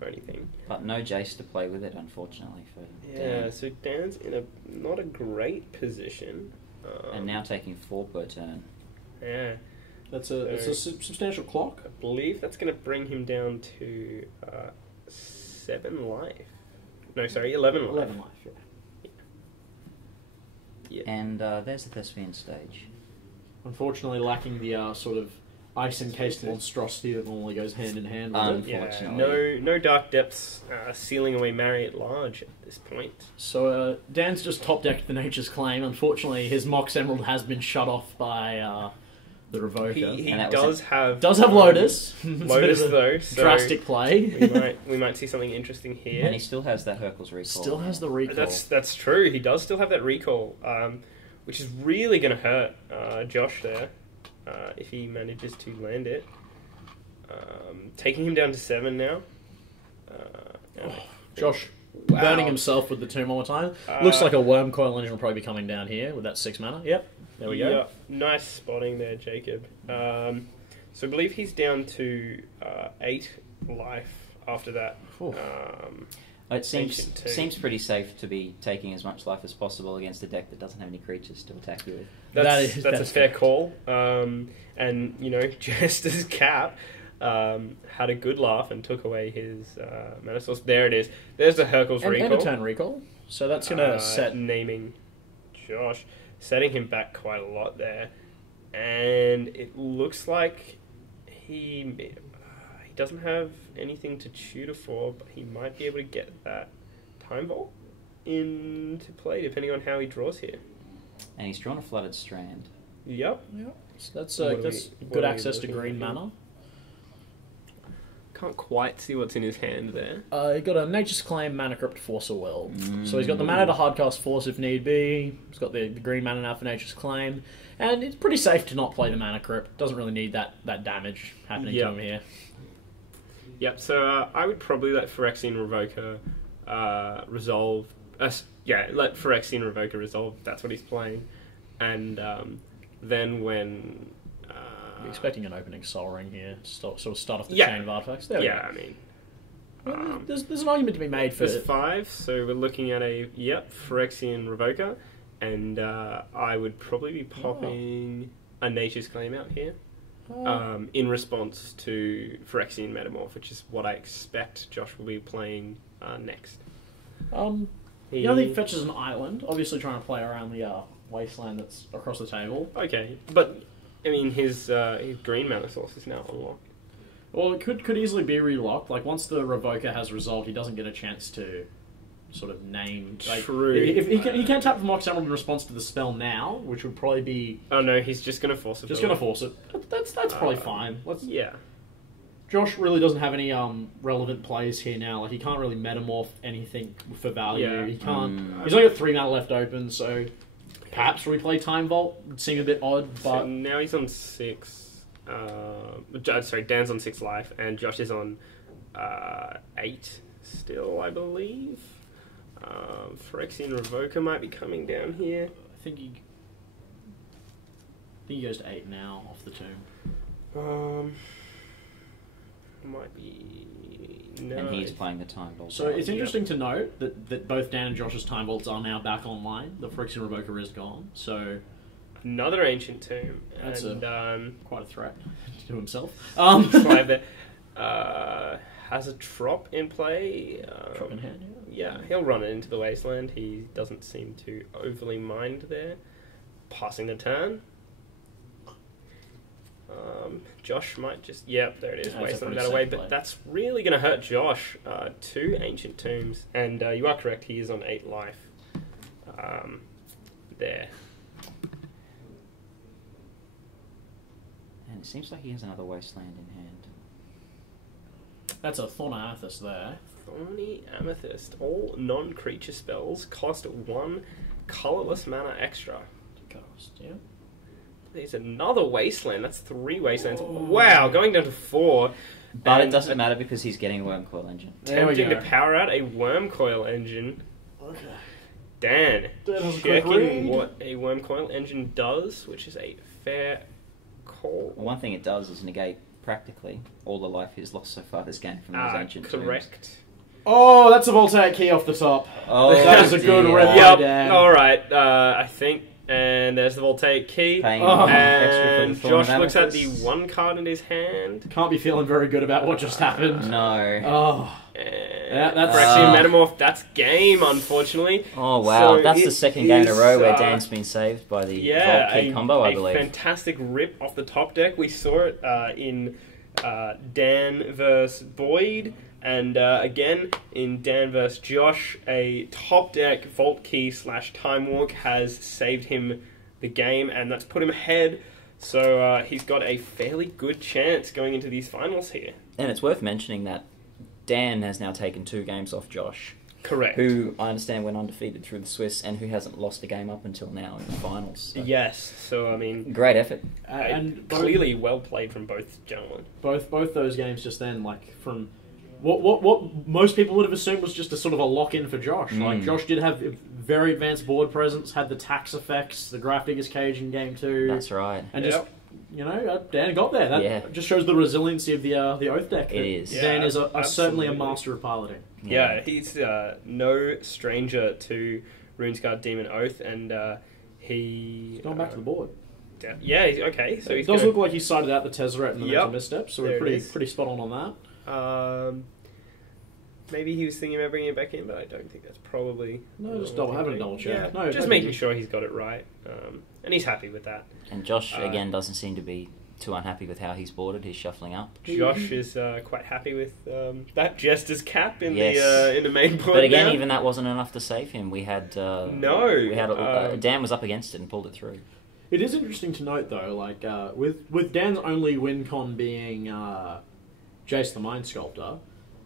or anything. But no Jace to play with it, unfortunately, for Yeah, Dan. so Dan's in not a great position. And now taking 4 per turn. Yeah, It's a substantial clock. I believe that's going to bring him down to 7 life. No, sorry, 11 life. 11 life, yeah. Yeah. And there's the Thespian stage. Unfortunately, lacking the sort of ice-encased monstrosity that normally goes hand in hand with it. Yeah, Unfortunately. no Dark Depths sealing away Marry at large at this point. So Dan's just top-decked the Nature's Claim. Unfortunately, his Mox Emerald has been shut off by the Revoker. He And that does have Lotus. It's a bit Lotus of a though, so drastic play. we might see something interesting here. And he still has that Hercules recall. Still has the recall. That's true. He does still have that recall, which is really going to hurt Josh there if he manages to land it. Taking him down to 7 now. Josh Wow. burning himself with the tomb all the time. Looks like a worm coil engine will probably be coming down here with that 6 mana. Yep, there we go. Yeah, nice spotting there, Jacob. So I believe he's down to 8 life after that. It seems Ancient Tomb. seems pretty safe to be taking as much life as possible against a deck that doesn't have any creatures to attack you with. That's a that's fair correct. call. And, just as Cap had a good laugh and took away his mana source. There it is. There's the Hercules And recall. end of turn recall. So that's going to set... Naming Josh, setting him back quite a lot there. And it looks like he doesn't have anything to tutor for, but he might be able to get that Time Vault into play, depending on how he draws here. And he's drawn a Flooded Strand. Yep. So that's What are that's we- what good are we access to looking green at here? mana. Can't quite see what's in his hand there. He got a Nature's Claim, Mana Crypt, Force of Will. So he's got the mana to hardcast Force if need be. He's got the green mana now for Nature's Claim. And it's pretty safe to not play the Mana Crypt. Doesn't really need that damage happening to him here. Yep, so I would probably let Phyrexian Revoker resolve. Let Phyrexian Revoker resolve. That's what he's playing. And then when... You're expecting an opening Sol Ring here. Sort of start off the Yeah. chain of artifacts. There we yeah, go. I mean... Well, there's an argument to be made for There's 5, so we're looking at a Phyrexian Revoker, and I would probably be popping a Nature's Claim out here in response to Phyrexian Metamorph, which is what I expect Josh will be playing next. He only fetches an island, obviously trying to play around the wasteland that's across the table. Okay, but I mean his green mana source is now unlocked. Well, it could easily be relocked. Like, once the Revoker has resolved, he doesn't get a chance to sort of name... Like, True. If he can't tap the Mox Emerald in response to the spell now, which would probably be... Oh no, he's just going to force it. Just going to force it. That's probably fine. Yeah. Josh really doesn't have any relevant plays here now. Like, he can't really metamorph anything for value. Yeah. He can't... He's only got 3 mana left open, so perhaps replay Time Vault would seem a bit odd, but... So now he's on 6... sorry, Dan's on 6 life, and Josh is on 8 still, I believe. Phyrexian Revoker might be coming down here. I think he goes to 8 now off the tomb. Might be... No. And he's playing the time vault. So it's interesting to note that both Dan and Josh's time vaults are now back online. The Phyrexian Revoker is gone, so... Another Ancient Tomb. That's and, quite a threat to himself. Has a Trop in play. Trop in hand, yeah, he'll run it into the Wasteland. He doesn't seem to overly mind there. Passing the turn. Josh might just... Yep, there it is. Wasteland that away. But that's really going to hurt Josh. 2 Ancient Tombs. And you are correct, he is on 8 life. There. And it seems like he has another Wasteland in hand. That's a Thorny Amethyst there. Thorny Amethyst. All non-creature spells cost 1 colourless mana extra. Cost, yeah. There's another Wasteland. That's 3 Wastelands. Oh. Wow, going down to 4. But it doesn't matter because he's getting a Wormcoil Engine. Tempting to power out a Wormcoil Engine. Okay. Dan checking what a Wormcoil Engine does, which is a fair call. Well, one thing it does is negate practically all the life he's lost so far this game from those Ancient Correct. Tombs. Oh, that's a Voltaic key off the top. Oh, that was a good red. Yep. Alright, I think. And there's the Voltaic key. And Josh looks at the 1 card in his hand. Can't be feeling very good about what just happened. No. Oh. That's Phyrexian Metamorph. That's game, unfortunately. Oh, wow. So that's the second game in a row where Dan's been saved by the Vault Key combo, I believe. A fantastic rip off the top deck. We saw it in Dan versus Boyd. And again, in Dan vs. Josh, a top deck Vault Key / Time Walk has saved him the game, and that's put him ahead. So he's got a fairly good chance going into these finals here. And it's worth mentioning that Dan has now taken 2 games off Josh. Correct. Who, I understand, went undefeated through the Swiss and who hasn't lost a game up until now in the finals. So. Yes, so I mean... Great effort. And clearly well played from both gentlemen. Both those games just then, like, from... What most people would have assumed was just a sort of a lock-in for Josh. Like, Josh did have very advanced board presence, had the tax effects, the Graph Digger's Cage in game 2. That's right. And just, Dan got there. That just shows the resiliency of the Oath deck. It is. Dan is certainly a master of piloting. Yeah, he's no stranger to Runescarred Demon Oath, and he's going back to the board. Yeah, okay. So it does look like he sided out the Tezzeret and the Mental Misstep, so we're pretty spot on that. Maybe he was thinking about bringing it back in, but I don't think that's probably... No, just having a double check. Yeah, no, just making sure he's got it right. And he's happy with that. And Josh, again, doesn't seem to be too unhappy with how he's boarded. He's shuffling up. Josh is quite happy with that Jester's cap in the main board. But again, even that wasn't enough to save him. We had... Dan was up against it and pulled it through. It is interesting to note, though, like, with Dan's only win con being Jace the Mind Sculptor,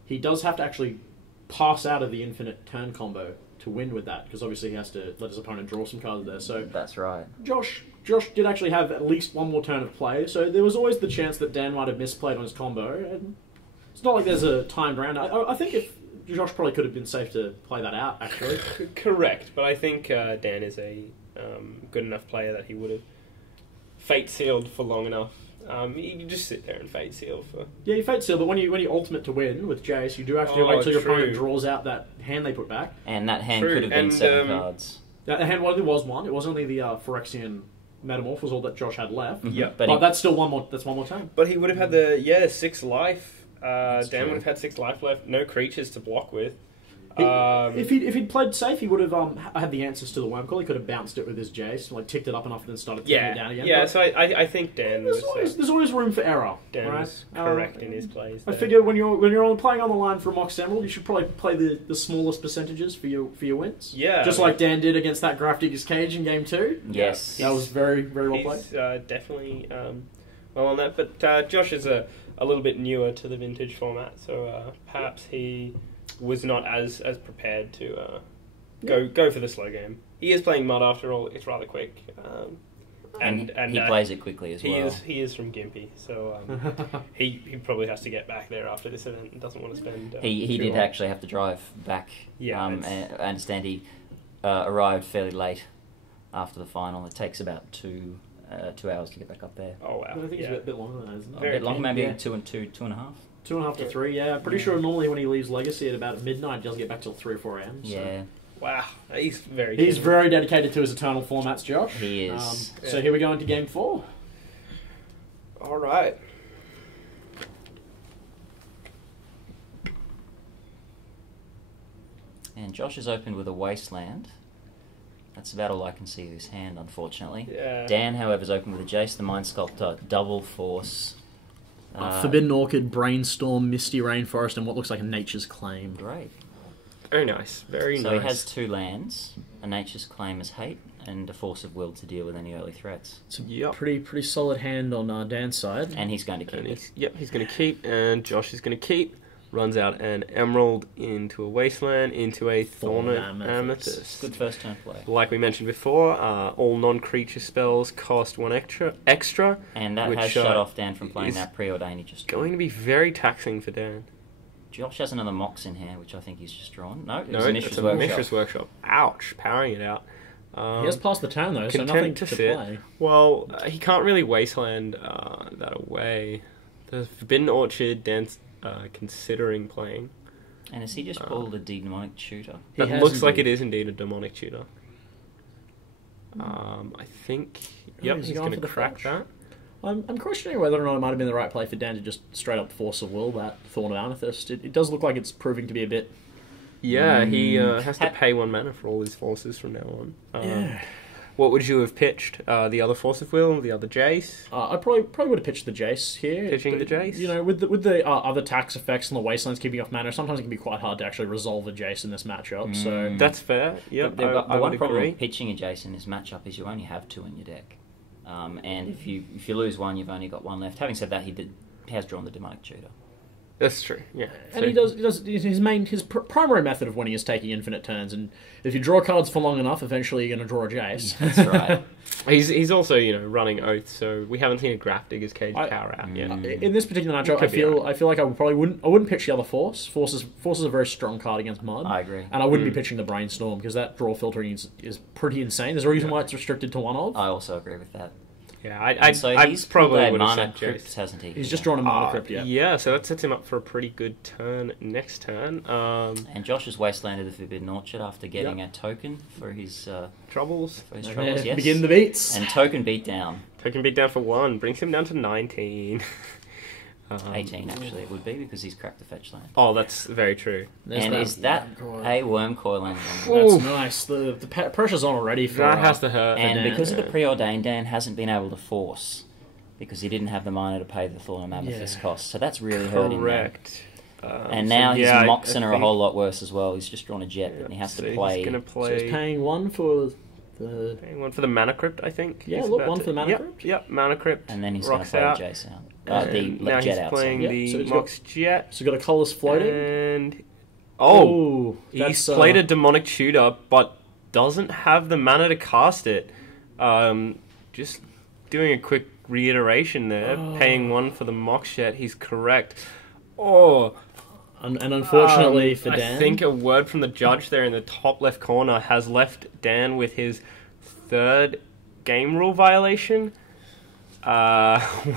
he does have to actually pass out of the infinite turn combo to win with that, because obviously he has to let his opponent draw some cards there. So that's right. Josh did actually have at least 1 more turn of play, so there was always the chance that Dan might have misplayed on his combo. And it's not like there's a timed round. I think if Josh probably could have been safe to play that out, actually. Correct, but I think Dan is a good enough player that he would have fate sealed for long enough. You can just sit there and fate seal for... Yeah, you fate seal, but when you ultimate to win with Jace, you do have to wait till your opponent draws out that hand they put back. And that hand could have been 7 cards. That hand was one. It was only the Phyrexian Metamorph was all that Josh had left. Yeah, but that's still one more turn. But he would have had the 6 life. Dan would have had 6 life left. No creatures to block with. If he'd played safe, he would have had the answers to the Wormcoil. He could have bounced it with his Jace, like ticked it up enough, and then started taking it down again. Yeah, so I think Dan. There's always room for error. Dan was correct in his plays. I figure when you're playing on the line for a Mox Emerald, you should probably play the smallest percentages for your wins. Yeah, just like Dan did against that Graph Digger's Cage in game 2. Yes, that was very very well played. He's definitely well on that. But Josh is a little bit newer to the Vintage format, so perhaps he was not as prepared to go for the slow game. He is playing Mud after all. It's rather quick, and he plays it quickly as well. He is from Gympie, so he probably has to get back there after this event and doesn't want to spend. He did actually have to drive back. Yeah, I understand he arrived fairly late after the final. It takes about 2 hours to get back up there. Oh wow! I think it's a bit longer than that, isn't it? A bit longer, maybe 2 and 2.5. 2.5 to 3, yeah. Pretty sure normally when he leaves Legacy at about midnight, he doesn't get back till 3 or 4 a.m. So. Yeah. Wow, he's very dedicated to his Eternal formats, Josh. He is. So here we go into Game 4. All right. And Josh has opened with a Wasteland. That's about all I can see of his hand, unfortunately. Yeah. Dan, however, has opened with a Jace, the Mind Sculptor, Double Force. Forbidden Orchid, Brainstorm, Misty Rainforest, and what looks like a Nature's Claim. Great. Very nice. Very nice. So he has 2 lands, a Nature's Claim as hate, and a Force of Will to deal with any early threats. It's a pretty solid hand on Dan's side. And he's going to keep it. Yep, he's going to keep, and Josh is going to keep. Runs out an Emerald into a Wasteland, into a Thorn Amethyst. Good first turn play. Like we mentioned before, all non-creature spells cost 1 extra. And that has shut off Dan from playing that Preordain he just drew. Going to be very taxing for Dan. Josh has another Mox in here, which I think he's just drawn. No, it's a Mishra's Workshop. Ouch, powering it out. He has passed the turn though, so nothing to play. Well, he can't really Wasteland that away. The Forbidden Orchard, Dan's considering playing. And has he just pulled a Demonic Tutor? That looks like it is indeed a Demonic Tutor. I think... Yep, he's going to crack that. I'm questioning whether or not it might have been the right play for Dan to just straight up Force of Will that Thorn of Amethyst. It does look like it's proving to be a bit... Yeah, he has to pay 1 mana for all his forces from now on. Yeah. What would you have pitched? The other Force of Will, the other Jace? I probably would have pitched the Jace here. Pitching the Jace? You know, with the other tax effects and the Wastelands keeping off mana, sometimes it can be quite hard to actually resolve a Jace in this matchup. So that's fair. Yep, the I one would problem agree. with pitching a Jace in this matchup is you only have 2 in your deck. And if you lose 1, you've only got 1 left. Having said that, he has drawn the Demonic Tutor. That's true, yeah. And he does his primary method of winning is taking infinite turns, and if you draw cards for long enough, eventually you're going to draw a Jace. That's right. He's also, running Oath, so we haven't seen a Grafdigger's Cage power out yet. In this particular matchup, I feel like I wouldn't pitch the other Force. Force is a very strong card against Mud. I agree. And I wouldn't be pitching the Brainstorm, because that draw filtering is pretty insane. There's a reason why it's restricted to 1 of. I also agree with that. Yeah, I he's probably would have Mana said Crypt, Jace. hasn't he? He's just drawn a Mana Crypt, yeah. Yeah, so that sets him up for a pretty good turn next turn. And Josh has Wastelanded the Forbidden Orchard after getting a token for his troubles. Yes. Begin the beats. And token beat down. Token beat down for 1, brings him down to 19. 18 actually it would be because he's cracked the fetch land. Oh, that's very true. Is that a Worm Coil land? That's nice. The pressure's on already. That has to hurt. And because of the Preordain, Dan hasn't been able to force because he didn't have the mana to pay the Thorn of Amethyst cost. So that's really hurting him. Correct. And now his Moxen are a whole lot worse as well. He's just drawn a Jet and he has to play. He's going to play. So he's paying 1 for the. Paying 1 for the Mana Crypt, I think. Yeah, look, 1 for the Mana Crypt. Yep, Mana Crypt. And then he's going to play out. Jace out. Now Jet he's playing the Mox Jet. So he's got a Colorless Floating. And he's played a Demonic Tutor, but doesn't have the mana to cast it. Just doing a quick reiteration there. Paying 1 for the Mox Jet. He's correct. And unfortunately for Dan, I think a word from the judge there in the top left corner has left Dan with his 3rd game rule violation.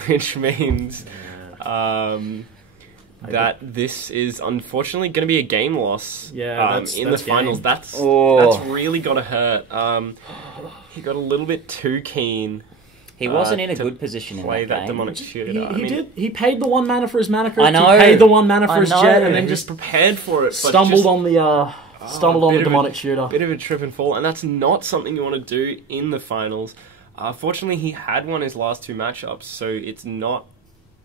Which means that this is unfortunately going to be a game loss. Yeah, in the finals. Game. That's really got to hurt. He got a little bit too keen. He wasn't in a good position play in that game. Demonic Tutor. He paid the 1 mana for his Mana Crypt. I know. He paid the 1 mana for his Jet, and then just just prepared for it. Stumbled on the Demonic Tutor. Bit of a trip and fall, and that's not something you want to do in the finals. Fortunately, he had won his last 2 matchups, so it's not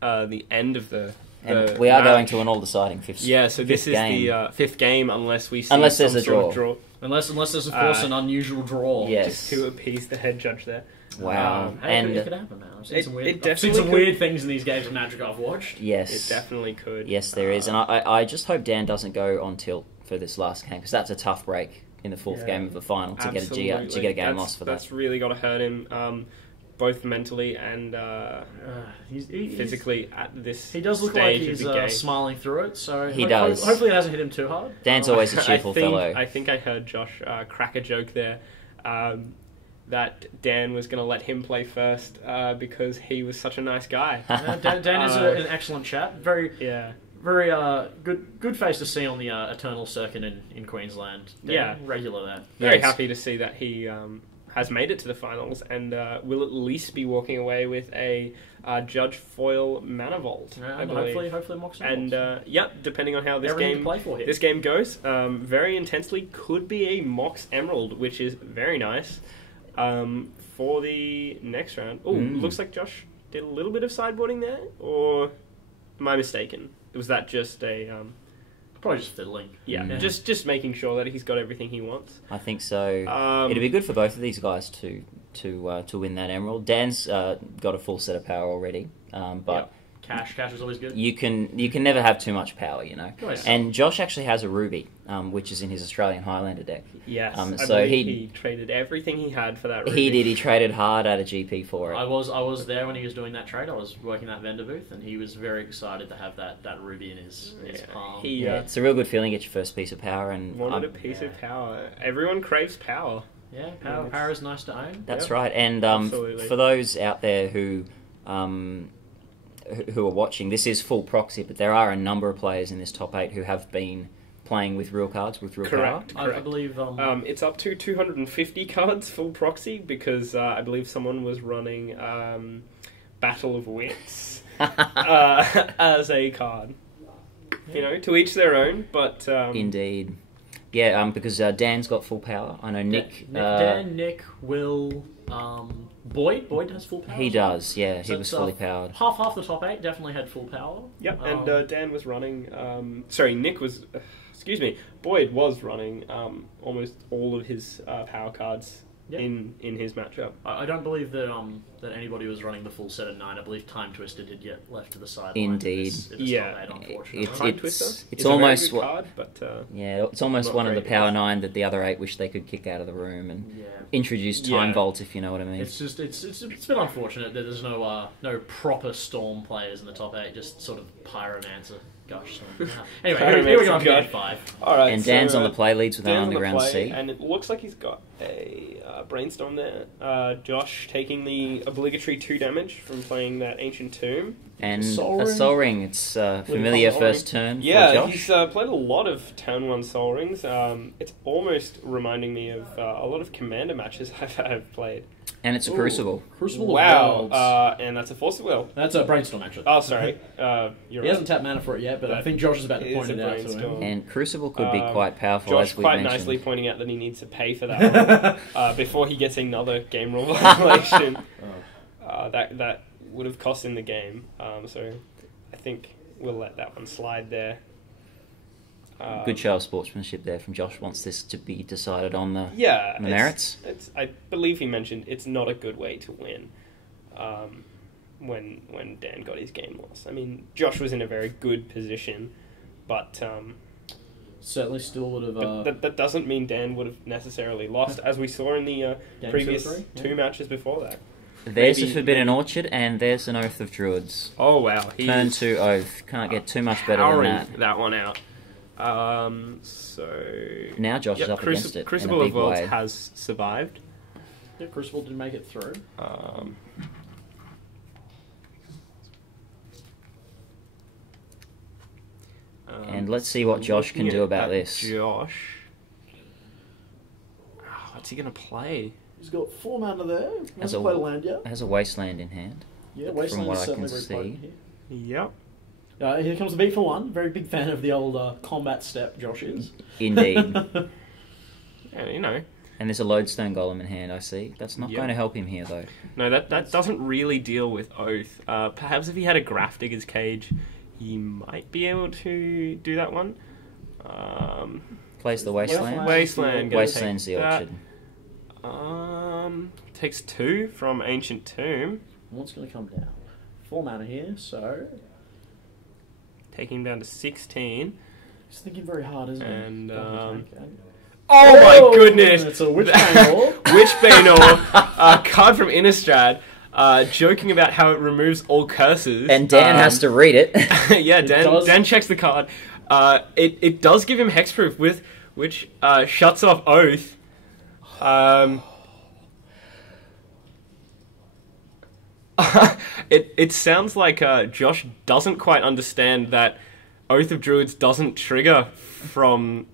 the end of the. And we are going to an all-deciding 5th. Yeah, so this is the 5th game, unless we see there's some a sort draw. of draw. Unless there's of course an unusual draw. Yes. Just to appease the head judge there. Wow. It could happen, man. I've seen definitely some weird things in these games of Magic I've watched. Yes. It definitely could. Yes, there is. And I just hope Dan doesn't go on tilt for this last game, because that's a tough break in the 4th game of the final to get a game loss for that. That's really got to hurt him, both mentally and physically at this. He does look like he's smiling through it. So he does. Hopefully, it hasn't hit him too hard. Dan's always a cheerful fellow. I think I heard Josh crack a joke there. That Dan was going to let him play first because he was such a nice guy. Dan is an excellent chap. very good face to see on the Eternal Circuit in Queensland. They're regular there. Very happy to see that he has made it to the finals and will at least be walking away with a Judge Foil Manifold. I believe. Hopefully Mox and depending on how this this game goes, very intensely could be a Mox Emerald, which is very nice for the next round. Oh, looks like Josh did a little bit of sideboarding there, or am I mistaken? Was that just a probably just fiddling? Yeah, just making sure that he's got everything he wants. I think so. It'd be good for both of these guys to win that emerald. Dan's got a full set of power already, but cash is always good. You can never have too much power, you know. Nice. And Josh actually has a ruby, which is in his Australian Highlander deck. Yes, I so believe he traded everything he had for that ruby. He did. He traded hard at a GP for it. I was there when he was doing that trade. I was working that vendor booth, and he was very excited to have that ruby in his palm. It's a real good feeling. Get your first piece of power, and wanted a piece of power. Everyone craves power. Yeah, power is nice to own. That's right. And for those out there who are watching, this is full proxy, but there are a number of players in this top 8 who have been playing with real cards, with real power. Correct. I believe it's up to 250 cards full proxy, because I believe someone was running Battle of Wits as a card. You know, to each their own, but indeed. Yeah, because Dan's got full power. I know Nick... Dan, Nick, Will... Boyd has full power. He does, yeah. So he was fully powered. Half the top 8 definitely had full power. Yep, and Dan was running... Nick was... Boyd was running almost all of his power cards in his matchup. I don't believe that anybody was running the full set of 9. I believe Time Twister did get left to the side. Indeed. Top 8, unfortunately. Time Twister it's almost a very good card, but it's almost one of the power 9 that the other 8 wish they could kick out of the room and introduce Time Vault, if you know what I mean. It's just it's been unfortunate that there's no proper Storm players in the top 8. Just sort of Pyromancer. Gosh. Anyway, here we go on game 5. All right, and Dan's on the play, leads with an underground C. And it looks like he's got a Brainstorm there. Josh taking the obligatory 2 damage from playing that Ancient Tomb. And a Soul Ring. It's familiar first turn for Josh. He's played a lot of turn 1 Soul Rings. It's almost reminding me of a lot of Commander matches I've played. And it's a Crucible. Crucible of Worlds. And that's a Force of Will. That's a Brainstorm, actually. Oh, sorry. He hasn't tapped mana for it yet, but I think Josh is about to point it out to him. And Crucible could be quite powerful, Josh as we quite mentioned. nicely pointing out that he needs to pay for that one before he gets another game rule violation. That would have cost him the game. So I think we'll let that one slide there. Good show of sportsmanship there from Josh. Wants this to be decided on the merits. I believe he mentioned it's not a good way to win when Dan got his game lost. I mean, Josh was in a very good position, but certainly still would have... That doesn't mean Dan would have necessarily lost, as we saw in the previous 2 matches before that. There's a Forbidden Orchard, and there's an Oath of Druids. Oh, wow. Turn 2 Oath. Can't get too much better than that one out. So now Josh is up against it. Crucible of Worlds has survived. Yeah, Crucible did make it through. And let's see what Josh can do about this. Josh, what's he gonna play? He's got 4 mana there. Hasn't played a land yet. Has a Wasteland in hand. Yeah, Wasteland from what is I can certainly see. Yep. Here comes the beat for 1. Very big fan of the old combat step, Josh is. Indeed. Yeah, you know. And there's a Lodestone Golem in hand, I see. That's not going to help him here, though. No, that doesn't really deal with Oath. Perhaps if he had a Grafdigger's Cage, he might be able to do that one. Plays the Wasteland. Wasteland's the Orchard. Takes 2 from Ancient Tomb. What's going to come down? 4 mana here, so... Taking him down to 16. He's thinking very hard, isn't he? And, oh my goodness! It's a Witchbane Orb. Witchbane Orb. Card from Innistrad. Joking about how it removes all curses. And Dan has to read it. Yeah, Dan checks the card. It does give him hexproof, which shuts off Oath. It sounds like Josh doesn't quite understand that Oath of Druids doesn't trigger from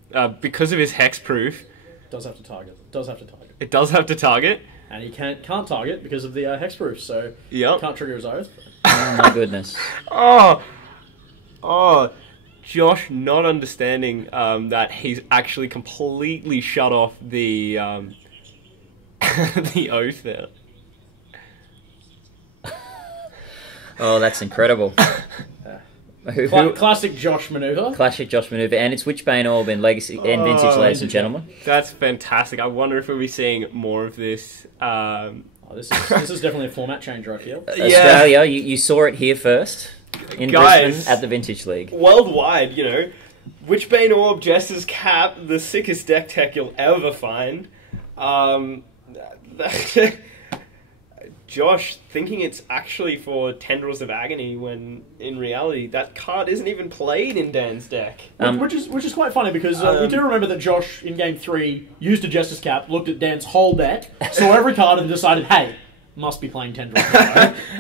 because of his hexproof. Does have to target. Does have to target. It does have to target. And he can't target because of the hexproof, so yep. Can't trigger his oath. Oh my goodness. Oh, Josh not understanding that he's actually completely shut off the the oath there. Oh, that's incredible. Classic Josh maneuver. Classic Josh maneuver, and it's Witchbane Orb and Legacy and Vintage, ladies and gentlemen. That's fantastic. I wonder if we'll be seeing more of this. This is definitely a format changer, I feel. Australia, you saw it here first in Brisbane at the Vintage League. Worldwide, you know, Witchbane Orb, Jester's Cap, the sickest deck tech you'll ever find. Josh thinking it's actually for Tendrils of Agony when in reality that card isn't even played in Dan's deck. Which is quite funny because we do remember that Josh in game 3 used a Jester's Cap, looked at Dan's whole deck, saw every card and decided, hey, must be playing Tendrils.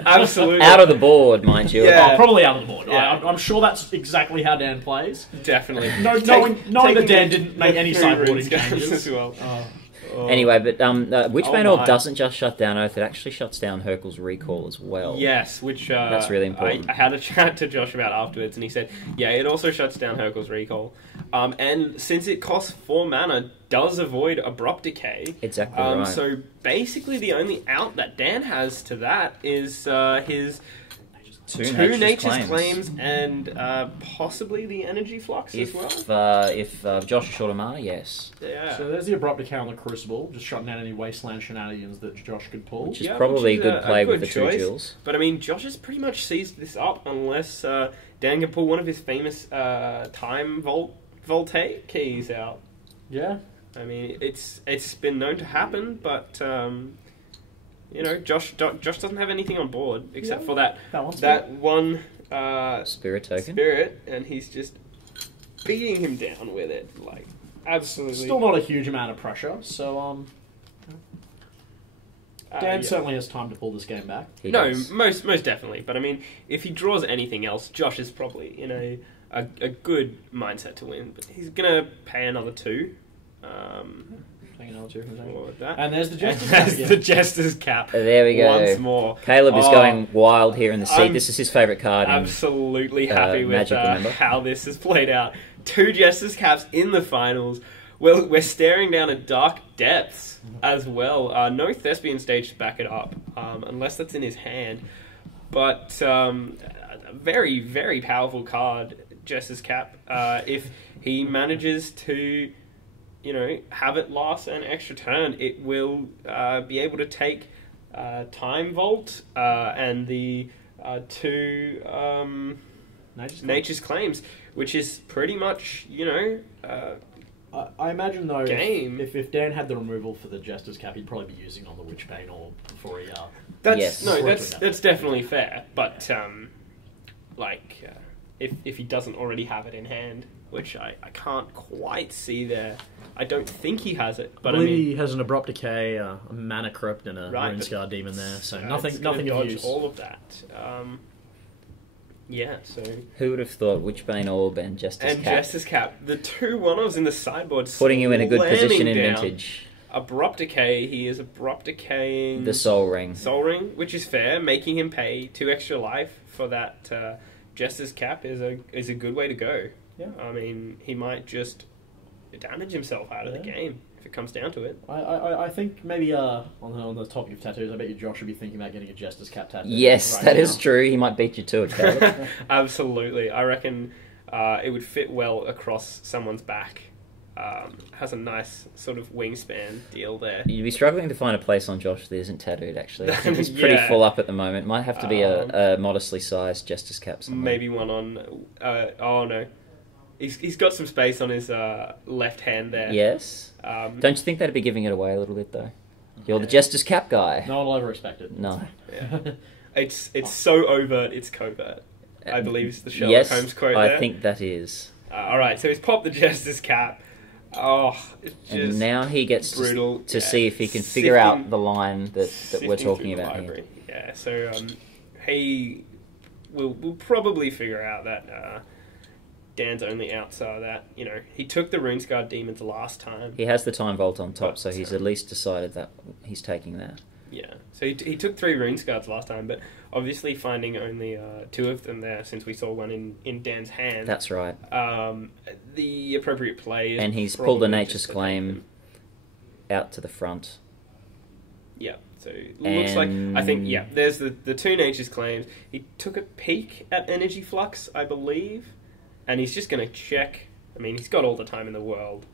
Absolutely. Out of the board, mind you. Yeah. Probably out of the board. Yeah. I'm sure that's exactly how Dan plays. Definitely. Knowing that Dan didn't make any sideboarding changes as well. Anyway, but Witchbane Orb doesn't just shut down Oath, it actually shuts down Hercule's Recall as well. Yes, which that's really important. I had a chat to Josh about afterwards, and he said, yeah, it also shuts down Hercule's Recall. And since it costs 4 mana, does avoid Abrupt Decay. Exactly right. So basically the only out that Dan has to that is his... Two Nature's Claims and possibly the Energy Flux as well. If Josh is short of mana, yes. Yeah. So there's the Abrupt Decay on the Crucible, just shutting down any Wasteland shenanigans that Josh could pull. Which is probably a good play with the choice. 2 jewels. But I mean, Josh has pretty much seized this up unless Dan can pull one of his famous Time Voltaic keys out. Yeah. I mean, it's been known to happen, but... you know, Josh doesn't have anything on board except for that one spirit token. Spirit, and he's just beating him down with it, like absolutely. Still not a huge amount of pressure, so Dan certainly has time to pull this game back. He does. most definitely. But I mean, if he draws anything else, Josh is probably in a good mindset to win. But he's gonna pay another 2. And there's the Jester's Cap. There's the Jester's Cap. There we go. Once more. Caleb is going wild here in the seat. This is his favourite card. Absolutely happy with how this has played out. 2 Jester's Caps in the finals. We're staring down at Dark Depths as well. No Thespian Stage to back it up, unless that's in his hand. But a very, very powerful card, Jester's Cap. If he manages to... you know, have it last an extra turn, it will be able to take Time Vault and the 2 Nature's Claims, which is pretty much, you know... I imagine, though, game. If Dan had the removal for the Jester's Cap, he'd probably be using it on the Witchbane Orb before he... That's definitely fair, but, if he doesn't already have it in hand, which I can't quite see there. I don't think he has it, but I believe he has an Abrupt Decay, a Mana Crypt, and a Runescar Demon there. So nothing dodge use. all of that. Yeah. So who would have thought Witchbane Orb and Jester's Cap? The 2 one-offs in the sideboard, putting you in a good position in Vintage. Abrupt Decay. He is Abrupt Decaying the Soul Ring, which is fair, making him pay 2 extra life for that. Jester's Cap is a good way to go. Yeah. I mean, he might just damage himself out of the game if it comes down to it. I think maybe on the topic of tattoos, I bet you Josh should be thinking about getting a Jester's Cap tattoo. Yes, that is true. He might beat you to it, Caleb. Absolutely. I reckon it would fit well across someone's back. Has a nice sort of wingspan deal there. You'd be struggling to find a place on Josh that isn't tattooed, actually. I think he's pretty full up at the moment. Might have to be a modestly sized Jester's Cap somewhere. Maybe one on... oh, no. He's got some space on his left hand there. Yes. Don't you think that'd be giving it away a little bit, though? You're the Jester's Cap guy. No one will ever expect it. No. Yeah. It's so overt, it's covert. I believe it's the Sherlock Holmes quote there. I think that is. Alright, so he's popped the Jester's Cap. Oh, it's just and now he gets brutal to see if he can figure out the line that we're talking about here. Yeah, so he will probably figure out that Dan's only outs are that, he took the RuneScarred Demons last time. He has the Time Vault on top, so he's at least decided that he's taking that. Yeah, so he took 3 RuneScards last time, but obviously finding only 2 of them there, since we saw one in Dan's hand. That's right. The appropriate play is... And he's pulled a Nature's Claim out to the front. Yeah, so it looks like... I think, there's the 2 Nature's Claims. He took a peek at Energy Flux, I believe, and he's just going to check. I mean, he's got all the time in the world.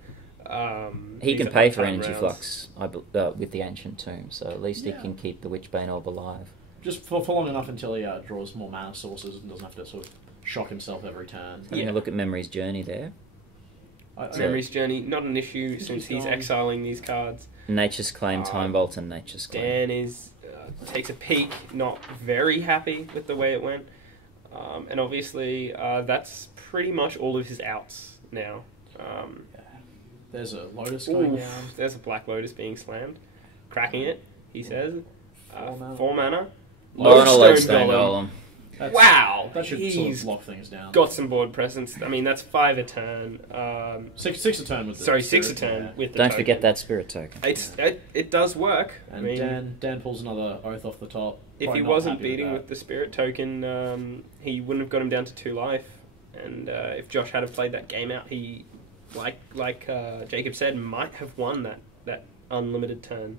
He can pay for Energy Flux with the Ancient Tomb, so at least he can keep the Witchbane Orb alive. Just for long enough until he draws more mana sources and doesn't have to sort of shock himself every turn. Having a look at Memory's Journey there. Memory's Journey, not an issue since he's exiling these cards. Nature's Claim, Time Vault, and Nature's Claim. Dan takes a peek, not very happy with the way it went. And obviously, that's pretty much all of his outs now. There's a Lotus going down. There's a Black Lotus being slammed. Cracking it, he says. 4 mana. Lodestone Golem. Wow! That should sort of lock things down. Got some board presence. I mean, that's 5 a turn. 6 a turn with the... Sorry, 6 a turn with the Don't token. forget that Spirit Token. It does work. And Dan pulls another Oath off the top. If he wasn't beating with the Spirit Token, he wouldn't have got him down to 2 life. And if Josh had have played that game out, he... Like Jacob said, might have won that unlimited turn.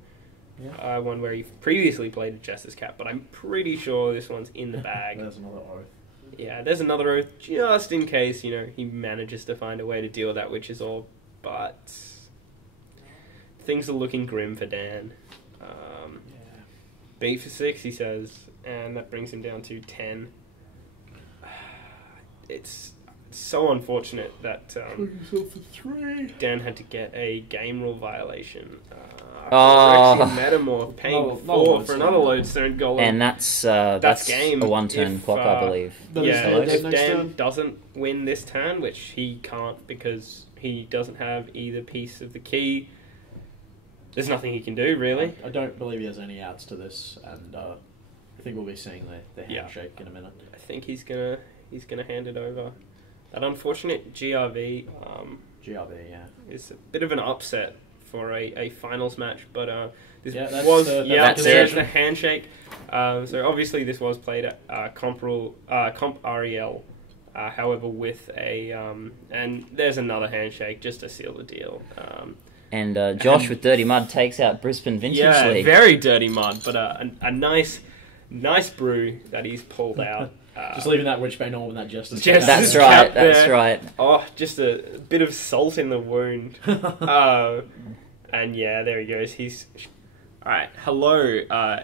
Yeah. One where he previously played a Jester's Cap, but I'm pretty sure this one's in the bag. There's another Oath. Yeah, there's another Oath just in case, he manages to find a way to deal with that Witch's Orb, but things are looking grim for Dan. Beat for 6, he says, and that brings him down to 10. It's so unfortunate that Dan had to get a game rule violation. Metamorph paying 4 for another Lodestone Golem. And that's game. a 1-turn clock, I believe. If Dan doesn't win this turn, which he can't because he doesn't have either piece of the key, there's nothing he can do, really. I don't believe he has any outs to this, and I think we'll be seeing the handshake in a minute. I think he's gonna hand it over. That unfortunate GRV is a bit of an upset for a finals match, but there's the handshake. So obviously this was played at Comp REL, however with and there's another handshake just to seal the deal. And Josh with Dirty Mud takes out Brisbane Vintage League. Yeah, very Dirty Mud, but a nice brew that he's pulled out. Just leaving that Witchbane Orb and that Jester's Cap. That's right, that's right. Oh, just a bit of salt in the wound. And there he goes. Alright, hello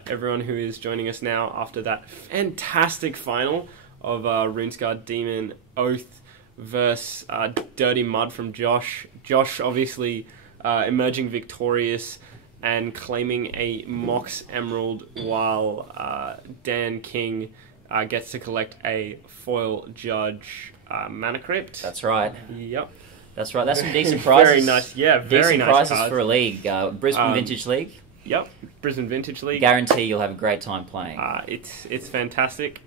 everyone who is joining us now after that fantastic final of RuneScarred Demon Oath versus Dirty Mud from Josh. Josh obviously emerging victorious and claiming a Mox Emerald while Dan King gets to collect a Foil Judge Mana Crypt. That's right. Yep. That's right. That's some decent prizes. Very nice. Yeah, very decent nice prizes cards. for a league. Brisbane Vintage League. Yep, Brisbane Vintage League. Guarantee you'll have a great time playing. It's fantastic.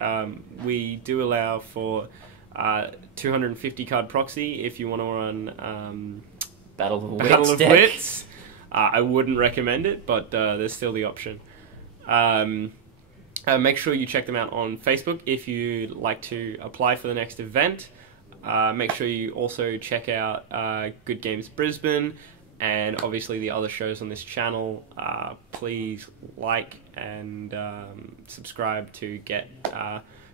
We do allow for 250 card proxy if you want to run Battle of Wits. I wouldn't recommend it, but there's still the option. Make sure you check them out on Facebook if you'd like to apply for the next event. Make sure you also check out Good Games Brisbane and obviously the other shows on this channel. Please like and subscribe to get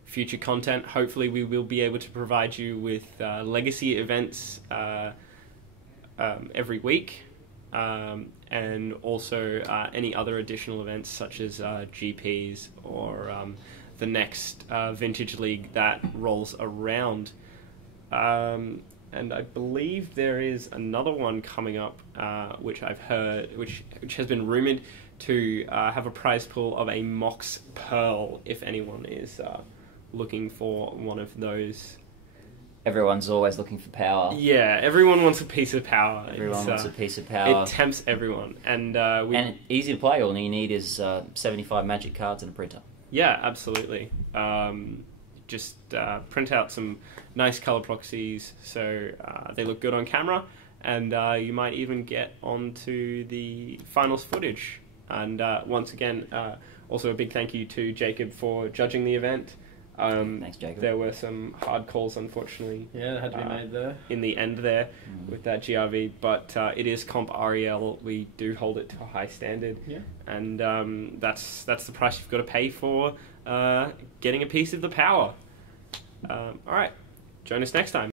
future content. Hopefully we will be able to provide you with legacy events every week. And also any other additional events such as GPs or the next Vintage League that rolls around. And I believe there is another one coming up, which I've heard, which has been rumoured to have a prize pool of a Mox Pearl if anyone is looking for one of those. Everyone's always looking for power. Yeah, everyone wants a piece of power. Everyone wants a piece of power. It tempts everyone. And easy to play. All you need is 75 magic cards and a printer. Yeah, absolutely. Just print out some nice color proxies, so they look good on camera, and you might even get onto the finals footage. And once again, also a big thank you to Jacob for judging the event. Thanks, Jacob. There were some hard calls, unfortunately. Yeah, it had to be made there. In the end there, with that GRV, but it is Comp REL. We do hold it to a high standard. Yeah. And that's the price you've got to pay for getting a piece of the power. All right, join us next time.